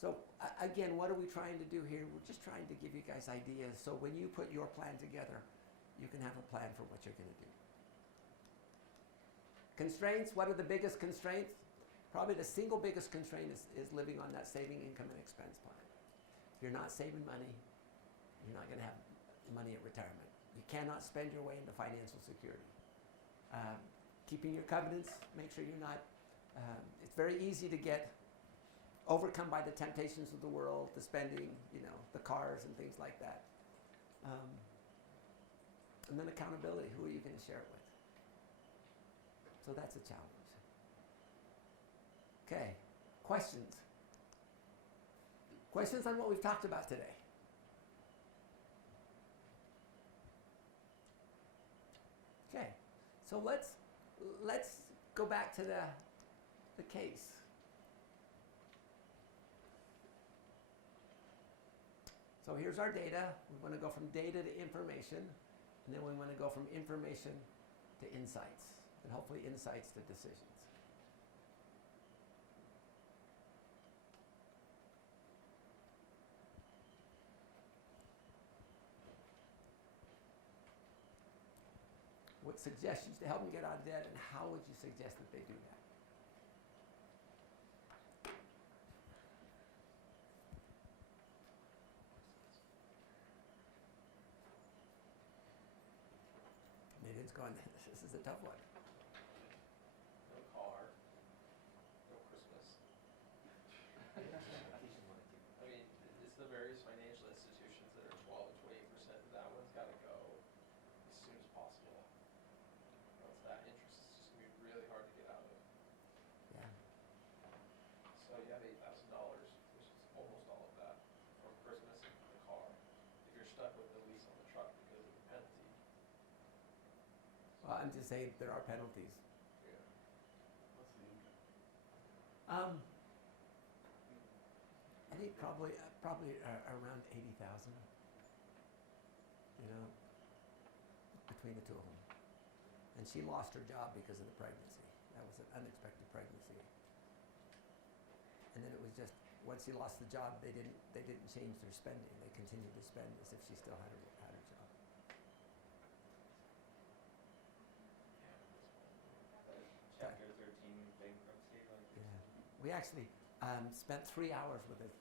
So again, what are we trying to do here? We're just trying to give you guys ideas so when you put your plan together, you can have a plan for what you're going to do. Constraints, what are the biggest constraints? Probably the single biggest constraint is living on that saving income and expense plan. If you're not saving money, you're not going to have money at retirement. You cannot spend your way into financial security. Keeping your covenants, make sure you're not, it's very easy to get overcome by the temptations of the world, the spending, the cars and things like that. And then accountability, who are you going to share it with? So that's a challenge. Okay, questions? Questions on what we've talked about today? Okay, so let's go back to the case. So here's our data. We want to go from data to information, and then we want to go from information to insights, and hopefully insights to decisions. What suggestions to help them get out of debt, and how would you suggest that they do that? Nathan's going, this is a tough one. No car, no Christmas. I mean, it's the various financial institutions that are 12 and 28%. That one's got to go as soon as possible. Once that interest is just going to be really hard to get out of. Yeah. So you have $8,000, which is almost all of that from Christmas and the car. If you're stuck with the I'm just saying there are penalties. Yeah. What's the income? I think probably around 80,000. You know, between the two of them. And she lost her job because of the pregnancy. That was an unexpected pregnancy. And then it was just once she lost the job, they didn't change their spending. They continued to spend as if she still had her job. Chapter 13 bankruptcy, like. Yeah. We actually spent 3 hours with a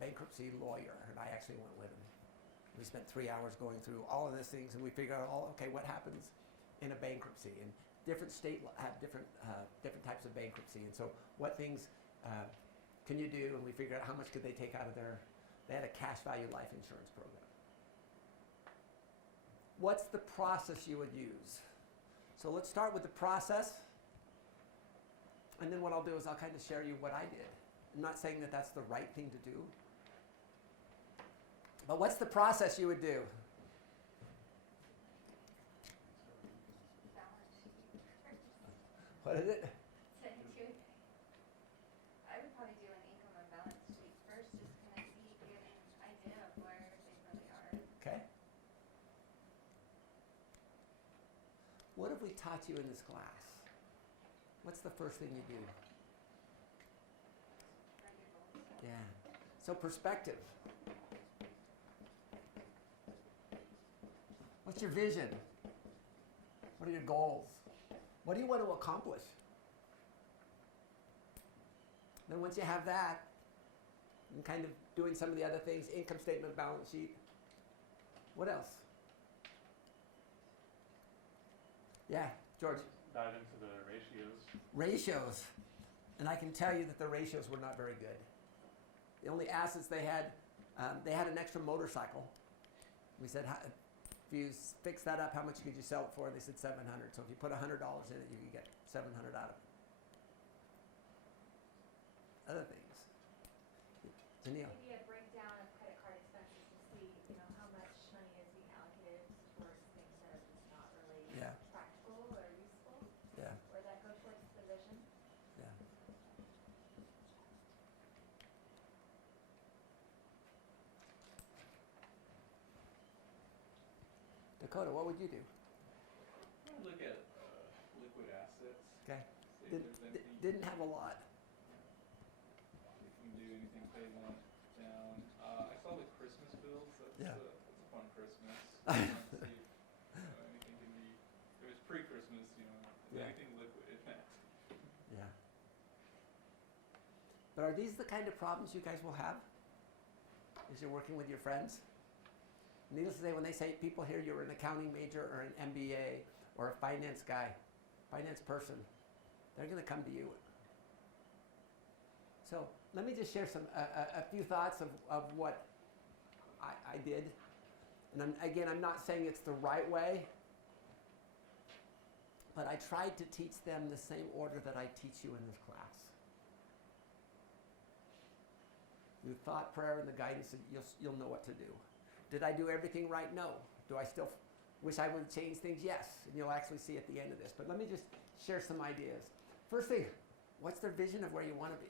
bankruptcy lawyer, and I actually went with him. We spent 3 hours going through all of these things, and we figured out, okay, what happens in a bankruptcy? And different states have different types of bankruptcy, and so what things can you do? And we figured out how much could they take out of they had a cash value life insurance program. What's the process you would use? So let's start with the process, and then what I'll do is I'll kind of share you what I did. I'm not saying that that's the right thing to do, but what's the process you would do? Balance sheet first. What is it? I would probably do an income and balance sheet first, just kind of get an idea of where they really are. Okay. What have we taught you in this class? What's the first thing you do? Write your goals. Yeah. So perspective. What's your vision? What are your goals? What do you want to accomplish? Then once you have that, and kind of doing some of the other things, income statement, balance sheet. What else? Yeah, George. Dive into the ratios. Ratios. And I can tell you that the ratios were not very good. The only assets they had an extra motorcycle. We said, if you fix that up, how much could you sell it for? They said $700. So if you put $100 in it, you could get $700 out of it. Other things. Janelle. Maybe a breakdown of credit card expenses to see, how much money is being allocated towards things that are just not really Yeah. practical or useful, Yeah. or that go towards the vision. Yeah. Dakota, what would you do? Look at liquid assets. Okay. See if there's anything, Didn't have a lot. if you can do anything, pay that down. I saw the Christmas bills. Yeah. That's a fun Christmas. Trying to see if anything can be. It was pre-Christmas, is Yeah. anything liquid in that? Yeah. But are these the kind of problems you guys will have as you're working with your friends? Needless to say, when they say people hear you're an accounting major or an MBA or a finance guy, finance person, they're going to come to you. So let me just share a few thoughts of what I did. And I'm not saying it's the right way, but I tried to teach them the same order that I teach you in this class. Through thought, prayer, and the guidance, you'll know what to do. Did I do everything right? No. Do I still wish I would have changed things? Yes. And you'll actually see at the end of this. But let me just share some ideas. First thing, what's their vision of where you want to be?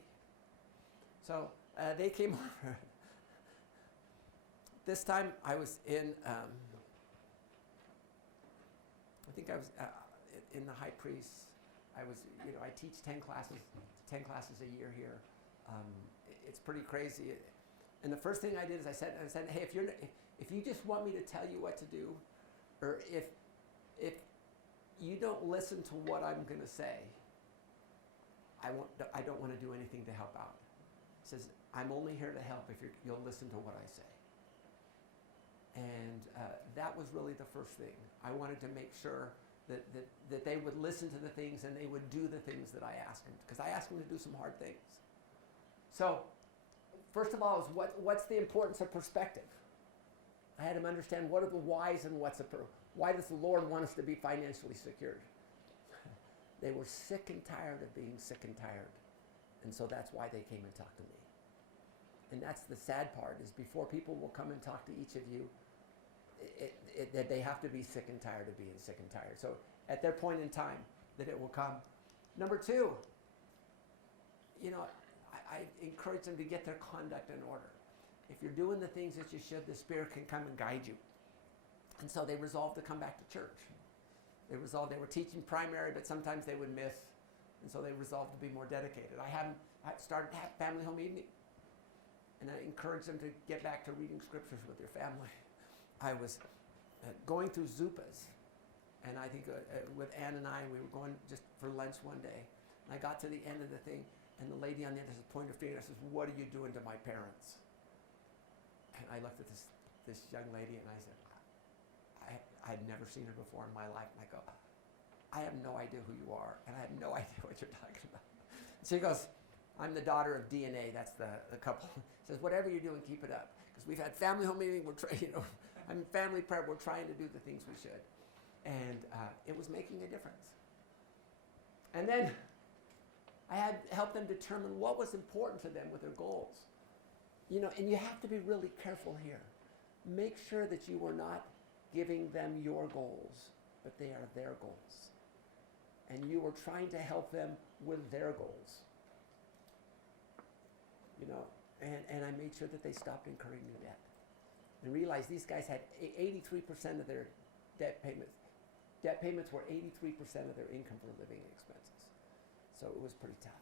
So they came over. This time I was in, I think I was in the high priest. I was, I teach 10 classes a year here. It's pretty crazy. And the first thing I did is I said, hey, if you just want me to tell you what to do, or if you don't listen to what I'm going to say, I don't want to do anything to help out. He says, I'm only here to help if you'll listen to what I say. And that was really the first thing. I wanted to make sure that they would listen to the things and they would do the things that I asked them, because I asked them to do some hard things. So, first of all, is what's the importance of perspective? I had them understand what are the whys and why does the Lord want us to be financially secured? They were sick and tired of being sick and tired. And so that's why they came and talked to me. And that's the sad part, is before people will come and talk to each of you, that they have to be sick and tired of being sick and tired. So at their point in time, that it will come. Number two, I encourage them to get their conduct in order. If you're doing the things that you should, the Spirit can come and guide you. And so they resolved to come back to church. They were teaching primary, but sometimes they would miss. And so they resolved to be more dedicated. I started family home evening. And I encouraged them to get back to reading scriptures with their family. I was going through Zupas. And I think with Ann and I, we were going just for lunch one day. And I got to the end of the thing, and the lady on the other side pointed her finger and says, "What are you doing to my parents?" And I looked at this young lady, and I said, I'd never seen her before in my life. And I go, "I have no idea who you are, and I have no idea what you're talking about." And she goes, "I'm the daughter of DNA." That's the couple. Says, "Whatever you're doing, keep it up. Because we've had family home meeting. We're trying, I'm family prayer. We're trying to do the things we should." And it was making a difference. And then I had helped them determine what was important to them with their goals. And you have to be really careful here. Make sure that you are not giving them your goals, but they are their goals. And you are trying to help them with their goals. And I made sure that they stopped incurring new debt. And realized these guys had 83% of their debt payments. Debt payments were 83% of their income for living expenses. So it was pretty tough.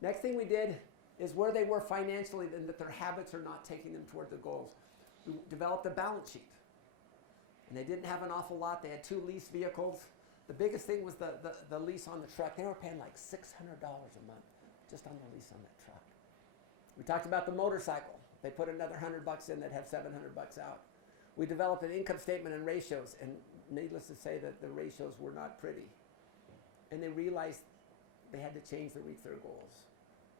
Next thing we did is where they were financially and that their habits are not taking them toward their goals. We developed a balance sheet. And they didn't have an awful lot. They had 2 lease vehicles. The biggest thing was the lease on the truck. They were paying like $600 a month just on the lease on that truck. We talked about the motorcycle. They put another $100 in that have $700 out. We developed an income statement and ratios, and needless to say that the ratios were not pretty. And they realized they had to change to reach their goals.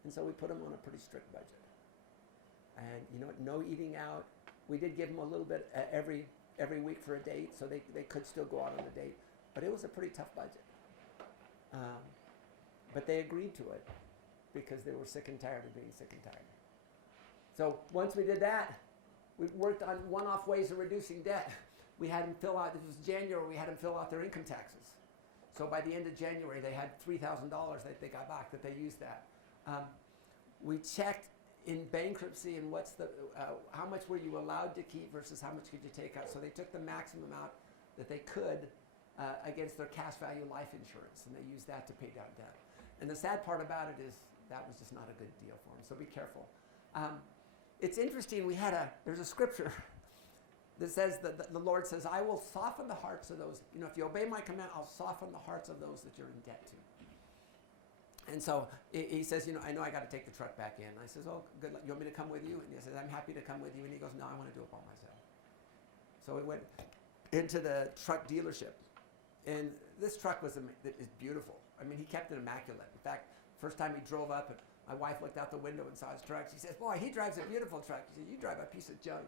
And so we put them on a pretty strict budget. And no eating out. We did give them a little bit every week for a date, so they could still go out on a date. But it was a pretty tough budget. But they agreed to it because they were sick and tired of being sick and tired. So once we did that, we worked on one-off ways of reducing debt. We had them fill out, this was January, we had them fill out their income taxes. So by the end of January, they had $3,000 that they got back, that they used that. We checked in bankruptcy and how much were you allowed to keep versus how much could you take out. So they took the maximum out that they could against their cash value life insurance, and they used that to pay down debt. And the sad part about it is that was just not a good deal for them, so be careful. It's interesting, there's a scripture that says that the Lord says, "I will soften the hearts of those," if you obey my command, I'll soften the hearts of those that you're in debt to. And so he says, "I know I got to take the truck back in." I says, "Oh, good luck. You want me to come with you?" And he says, "I'm happy to come with you." And he goes, "No, I want to do it by myself." So we went into the truck dealership. And this truck is beautiful. I mean, he kept it immaculate. In fact, first time he drove up, my wife looked out the window and saw his truck. She says, "Boy, he drives a beautiful truck." She said, "You drive a piece of junk."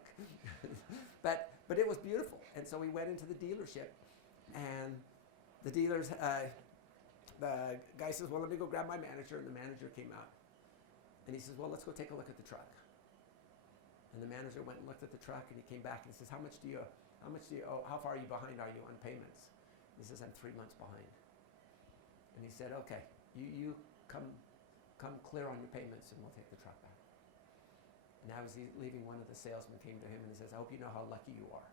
but it was beautiful. And so we went into the dealership, and the dealers, the guy says, "Well, let me go grab my manager." And the manager came out. And he says, "Well, let's go take a look at the truck." And the manager went and looked at the truck, and he came back and he says, how much do you owe? How far are you behind are you on payments? He says, "I'm 3 months behind." And he said, "Okay, you come clear on your payments and we'll take the truck back." And as he's leaving, one of the salesmen came to him and he says, "I hope you know how lucky you are."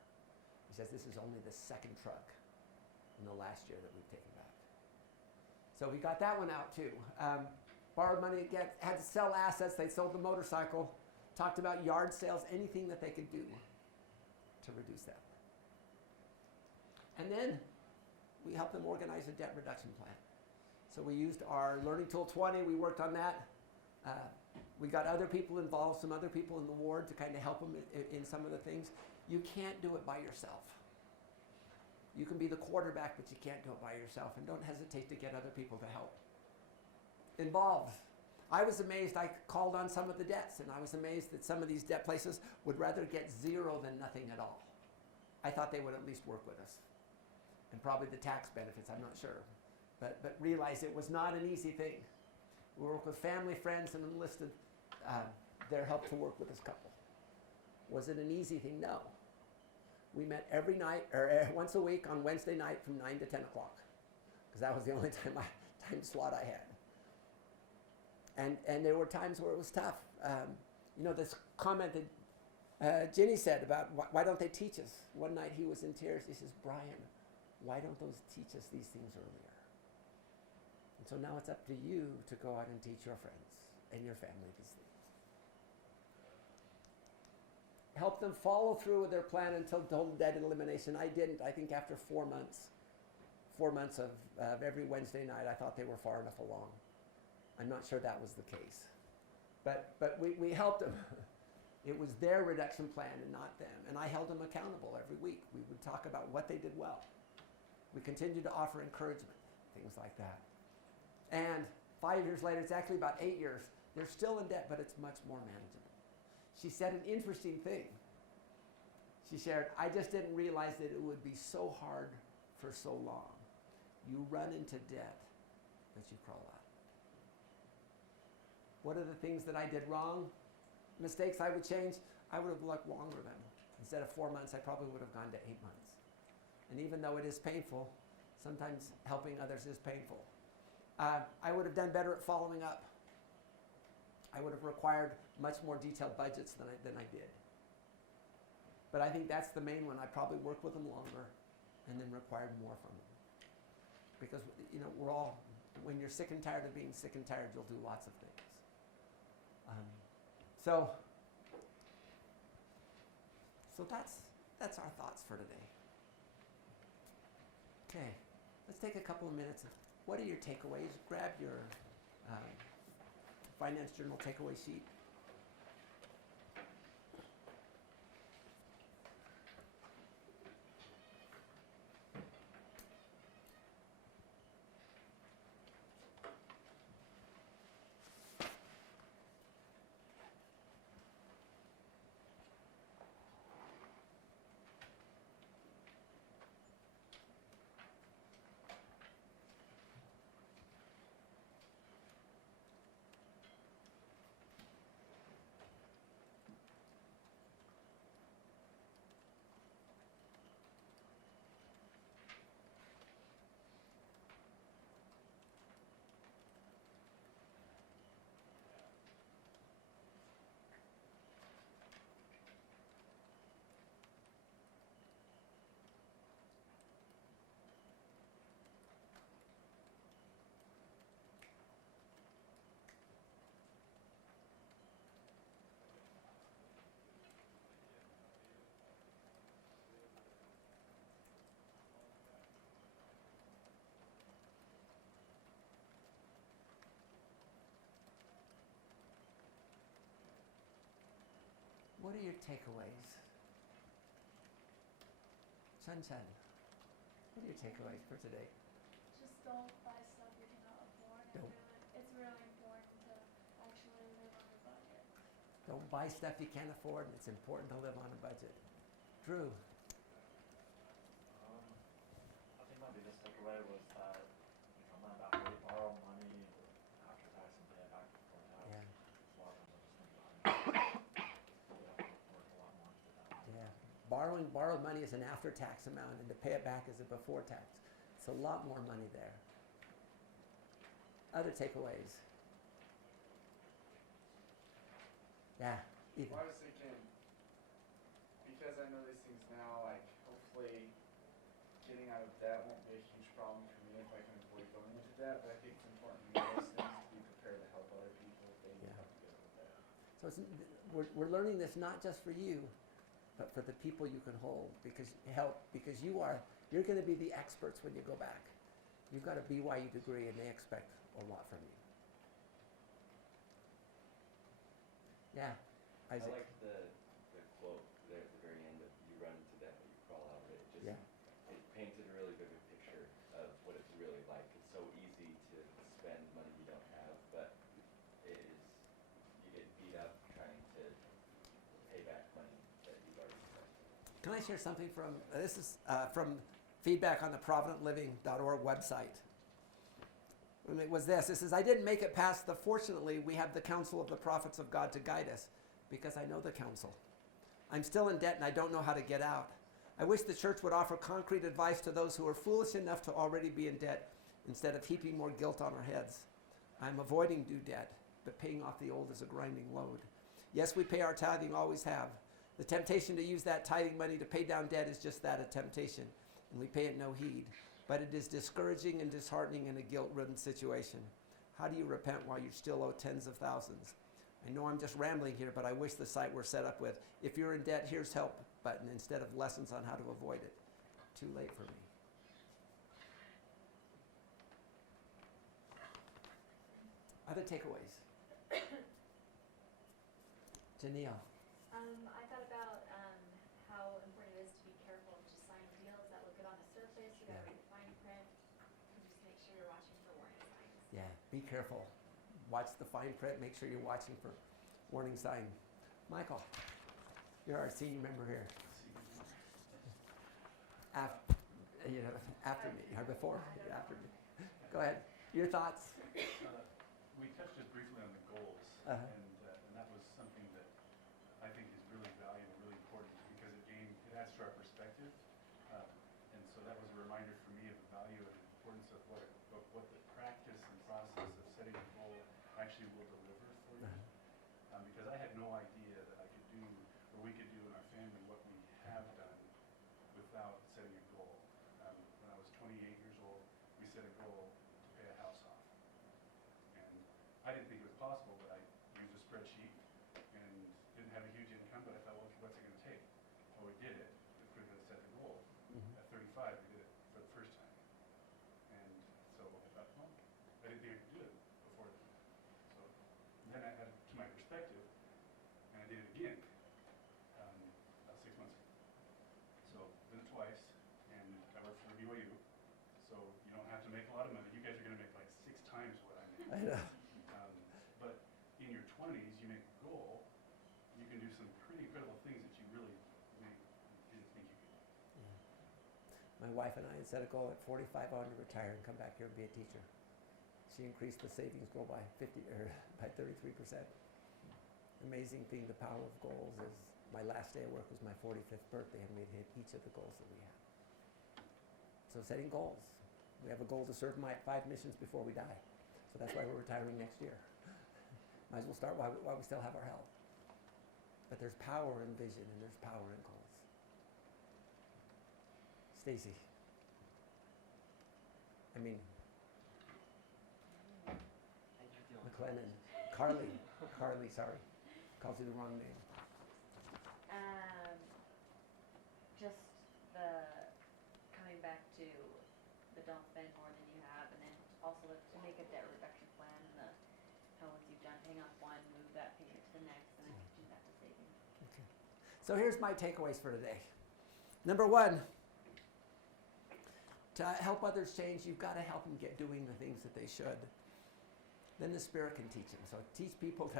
He says, "This is only the second truck in the last year that we've taken back." So we got that one out too. Borrowed money, had to sell assets. They sold the motorcycle. Talked about yard sales, anything that they could do to reduce that. And then we helped them organize a debt reduction plan. So we used our Learning Tool 20. We worked on that. We got other people involved, some other people in the ward to kind of help them in some of the things. You can't do it by yourself. You can be the quarterback, but you can't do it by yourself. And don't hesitate to get other people to help. Involved. I was amazed. I called on some of the debts, and I was amazed that some of these debt places would rather get zero than nothing at all. I thought they would at least work with us. And probably the tax benefits, I'm not sure. But realize it was not an easy thing. We worked with family, friends, and enlisted their help to work with this couple. Was it an easy thing? No. We met every night, or once a week on Wednesday night from 9 to 10 o'clock, because that was the only time slot I had. And there were times where it was tough. This comment that Ginny said about why don't they teach us? One night he was in tears. He says, Bryan, why don't those teach us these things earlier? And so now it's up to you to go out and teach your friends and your family these things. Help them follow through with their plan until total debt elimination. I didn't. I think after 4 months of every Wednesday night, I thought they were far enough along. I'm not sure that was the case. But we helped them. It was their reduction plan and not them. And I held them accountable every week. We would talk about what they did well. We continued to offer encouragement, things like that. And 5 years later, it's actually about 8 years, they're still in debt, but it's much more manageable. She said an interesting thing. She shared, I just didn't realize that it would be so hard for so long. You run into debt, but you crawl out. What are the things that I did wrong? Mistakes I would change? I would have looked longer than. Instead of 4 months, I probably would have gone to 8 months. And even though it is painful, sometimes helping others is painful. I would have done better at following up. I would have required much more detailed budgets than I did. But I think that's the main one. I probably worked with them longer and then required more from them. Because, we're all, when you're sick and tired of being sick and tired, you'll do lots of things. So that's our thoughts for today. Okay, let's take a couple of minutes. What are your takeaways? Grab your Finance Journal takeaway sheet. What are your takeaways? Chan, what are your takeaways for today? Just don't buy stuff you cannot afford. Don't. It's really important to actually live on a budget. Don't buy stuff you can't afford, and it's important to live on a budget. Drew? I think my biggest takeaway was that I'm not about to borrow money after tax and pay it back before tax. Yeah. A lot of them just think about it. Work a lot more into that. Yeah. Borrowed money is an after-tax amount, and to pay it back is a before-tax. It's a lot more money there. Other takeaways? Yeah, Ethan. Well, I was thinking, because I know these things now, like, hopefully getting out of debt won't be a huge problem for me if I can avoid going into debt, but I think it's important to know those things to be prepared to help other people if they need help to get out of debt. So we're learning this not just for you, but for the people you can hold, because you're going to be the experts when you go back. You've got a BYU degree, and they expect a lot from you. Yeah, I Isaac. like the quote there at the very end of "You run into debt, but you crawl out of it." It painted a really vivid picture of what it's really like. It's so easy to spend money you don't have, but you get beat up trying to pay back money that you've already spent. Can I share something from, this is from feedback on the providentliving.org website. And it was this. It says, I didn't make it past the, fortunately, we have the counsel of the prophets of God to guide us, because I know the counsel. I'm still in debt and I don't know how to get out. I wish the church would offer concrete advice to those who are foolish enough to already be in debt instead of heaping more guilt on our heads. I'm avoiding due debt, but paying off the old is a grinding load. Yes, we pay our tithing, always have. The temptation to use that tithing money to pay down debt is just that, a temptation, and we pay it no heed. But it is discouraging and disheartening in a guilt-ridden situation. How do you repent while you still owe tens of thousands? I know I'm just rambling here, but I wish the site were set up with, if you're in debt, here's help button instead of lessons on how to avoid it. Too late for me. Other takeaways? Janelle. I thought about how important it is to be careful to sign deals that look good on the surface. You gotta read the fine print and just make sure you're watching for warning signs. Yeah, be careful. Watch the fine print. Make sure you're watching for warning sign. Michael, you're our senior member here. After me, or before? After me. Go ahead. Your thoughts? We touched just briefly on the goals, Uh-huh. and that was something that I think is really valuable, really important, because it adds to our perspective. And so that was a reminder for me of the value and importance of what the practice and process of setting a goal actually will deliver for you. Because I had no idea that I could do, or we could do in our family, what we have done without setting a goal. When I was 28 years old, we set a goal to pay a house off. And I didn't think it was possible, but I used a spreadsheet and didn't have a huge income, but I thought, well, what's it going to take? Well, we did it. We could have set the goal. At 35, we did it for the first time. And so I thought, well, I didn't think I could do it before then. So then I had it to my perspective, and I did it again about 6 months ago. So did it twice, and I worked for BYU, so you don't have to make a lot of money. You guys are going to make like 6 times what I make. I know. But in your 20s, you make a goal, you can do some pretty incredible things that you really didn't think you could do. My wife and I had set a goal at 45 I wanted to retire and come back here and be a teacher. She increased the savings goal by 33%. Amazing thing, the power of goals is my last day of work was my 45th birthday, and we'd hit each of the goals that we had. So setting goals. We have a goal to serve 5 missions before we die. So that's why we're retiring next year. Might as well start while we still have our health. But there's power in vision, and there's power in goals. Stacy. McLennan. Carly, sorry. Called you the wrong name. Just the coming back to the don't spend more than you have, and then also to make a debt reduction plan, and how once you've done paying off one, move that payment to the next, and then continue that to savings. Okay. So here's my takeaways for today. Number 1, to help others change, you've got to help them get doing the things that they should. Then the Spirit can teach them. So teach people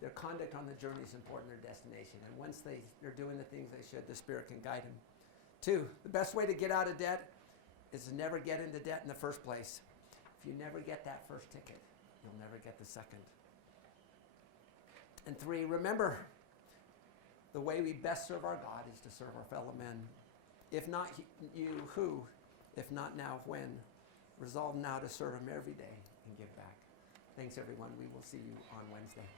their conduct on the journey is important, their destination. And once they're doing the things they should, the Spirit can guide them. 2, the best way to get out of debt is to never get into debt in the first place. If you never get that first ticket, you'll never get the second. And 3, remember, the way we best serve our God is to serve our fellow men. If not you, who? If not now, when? Resolve now to serve Him every day and give back. Thanks, everyone. We will see you on Wednesday.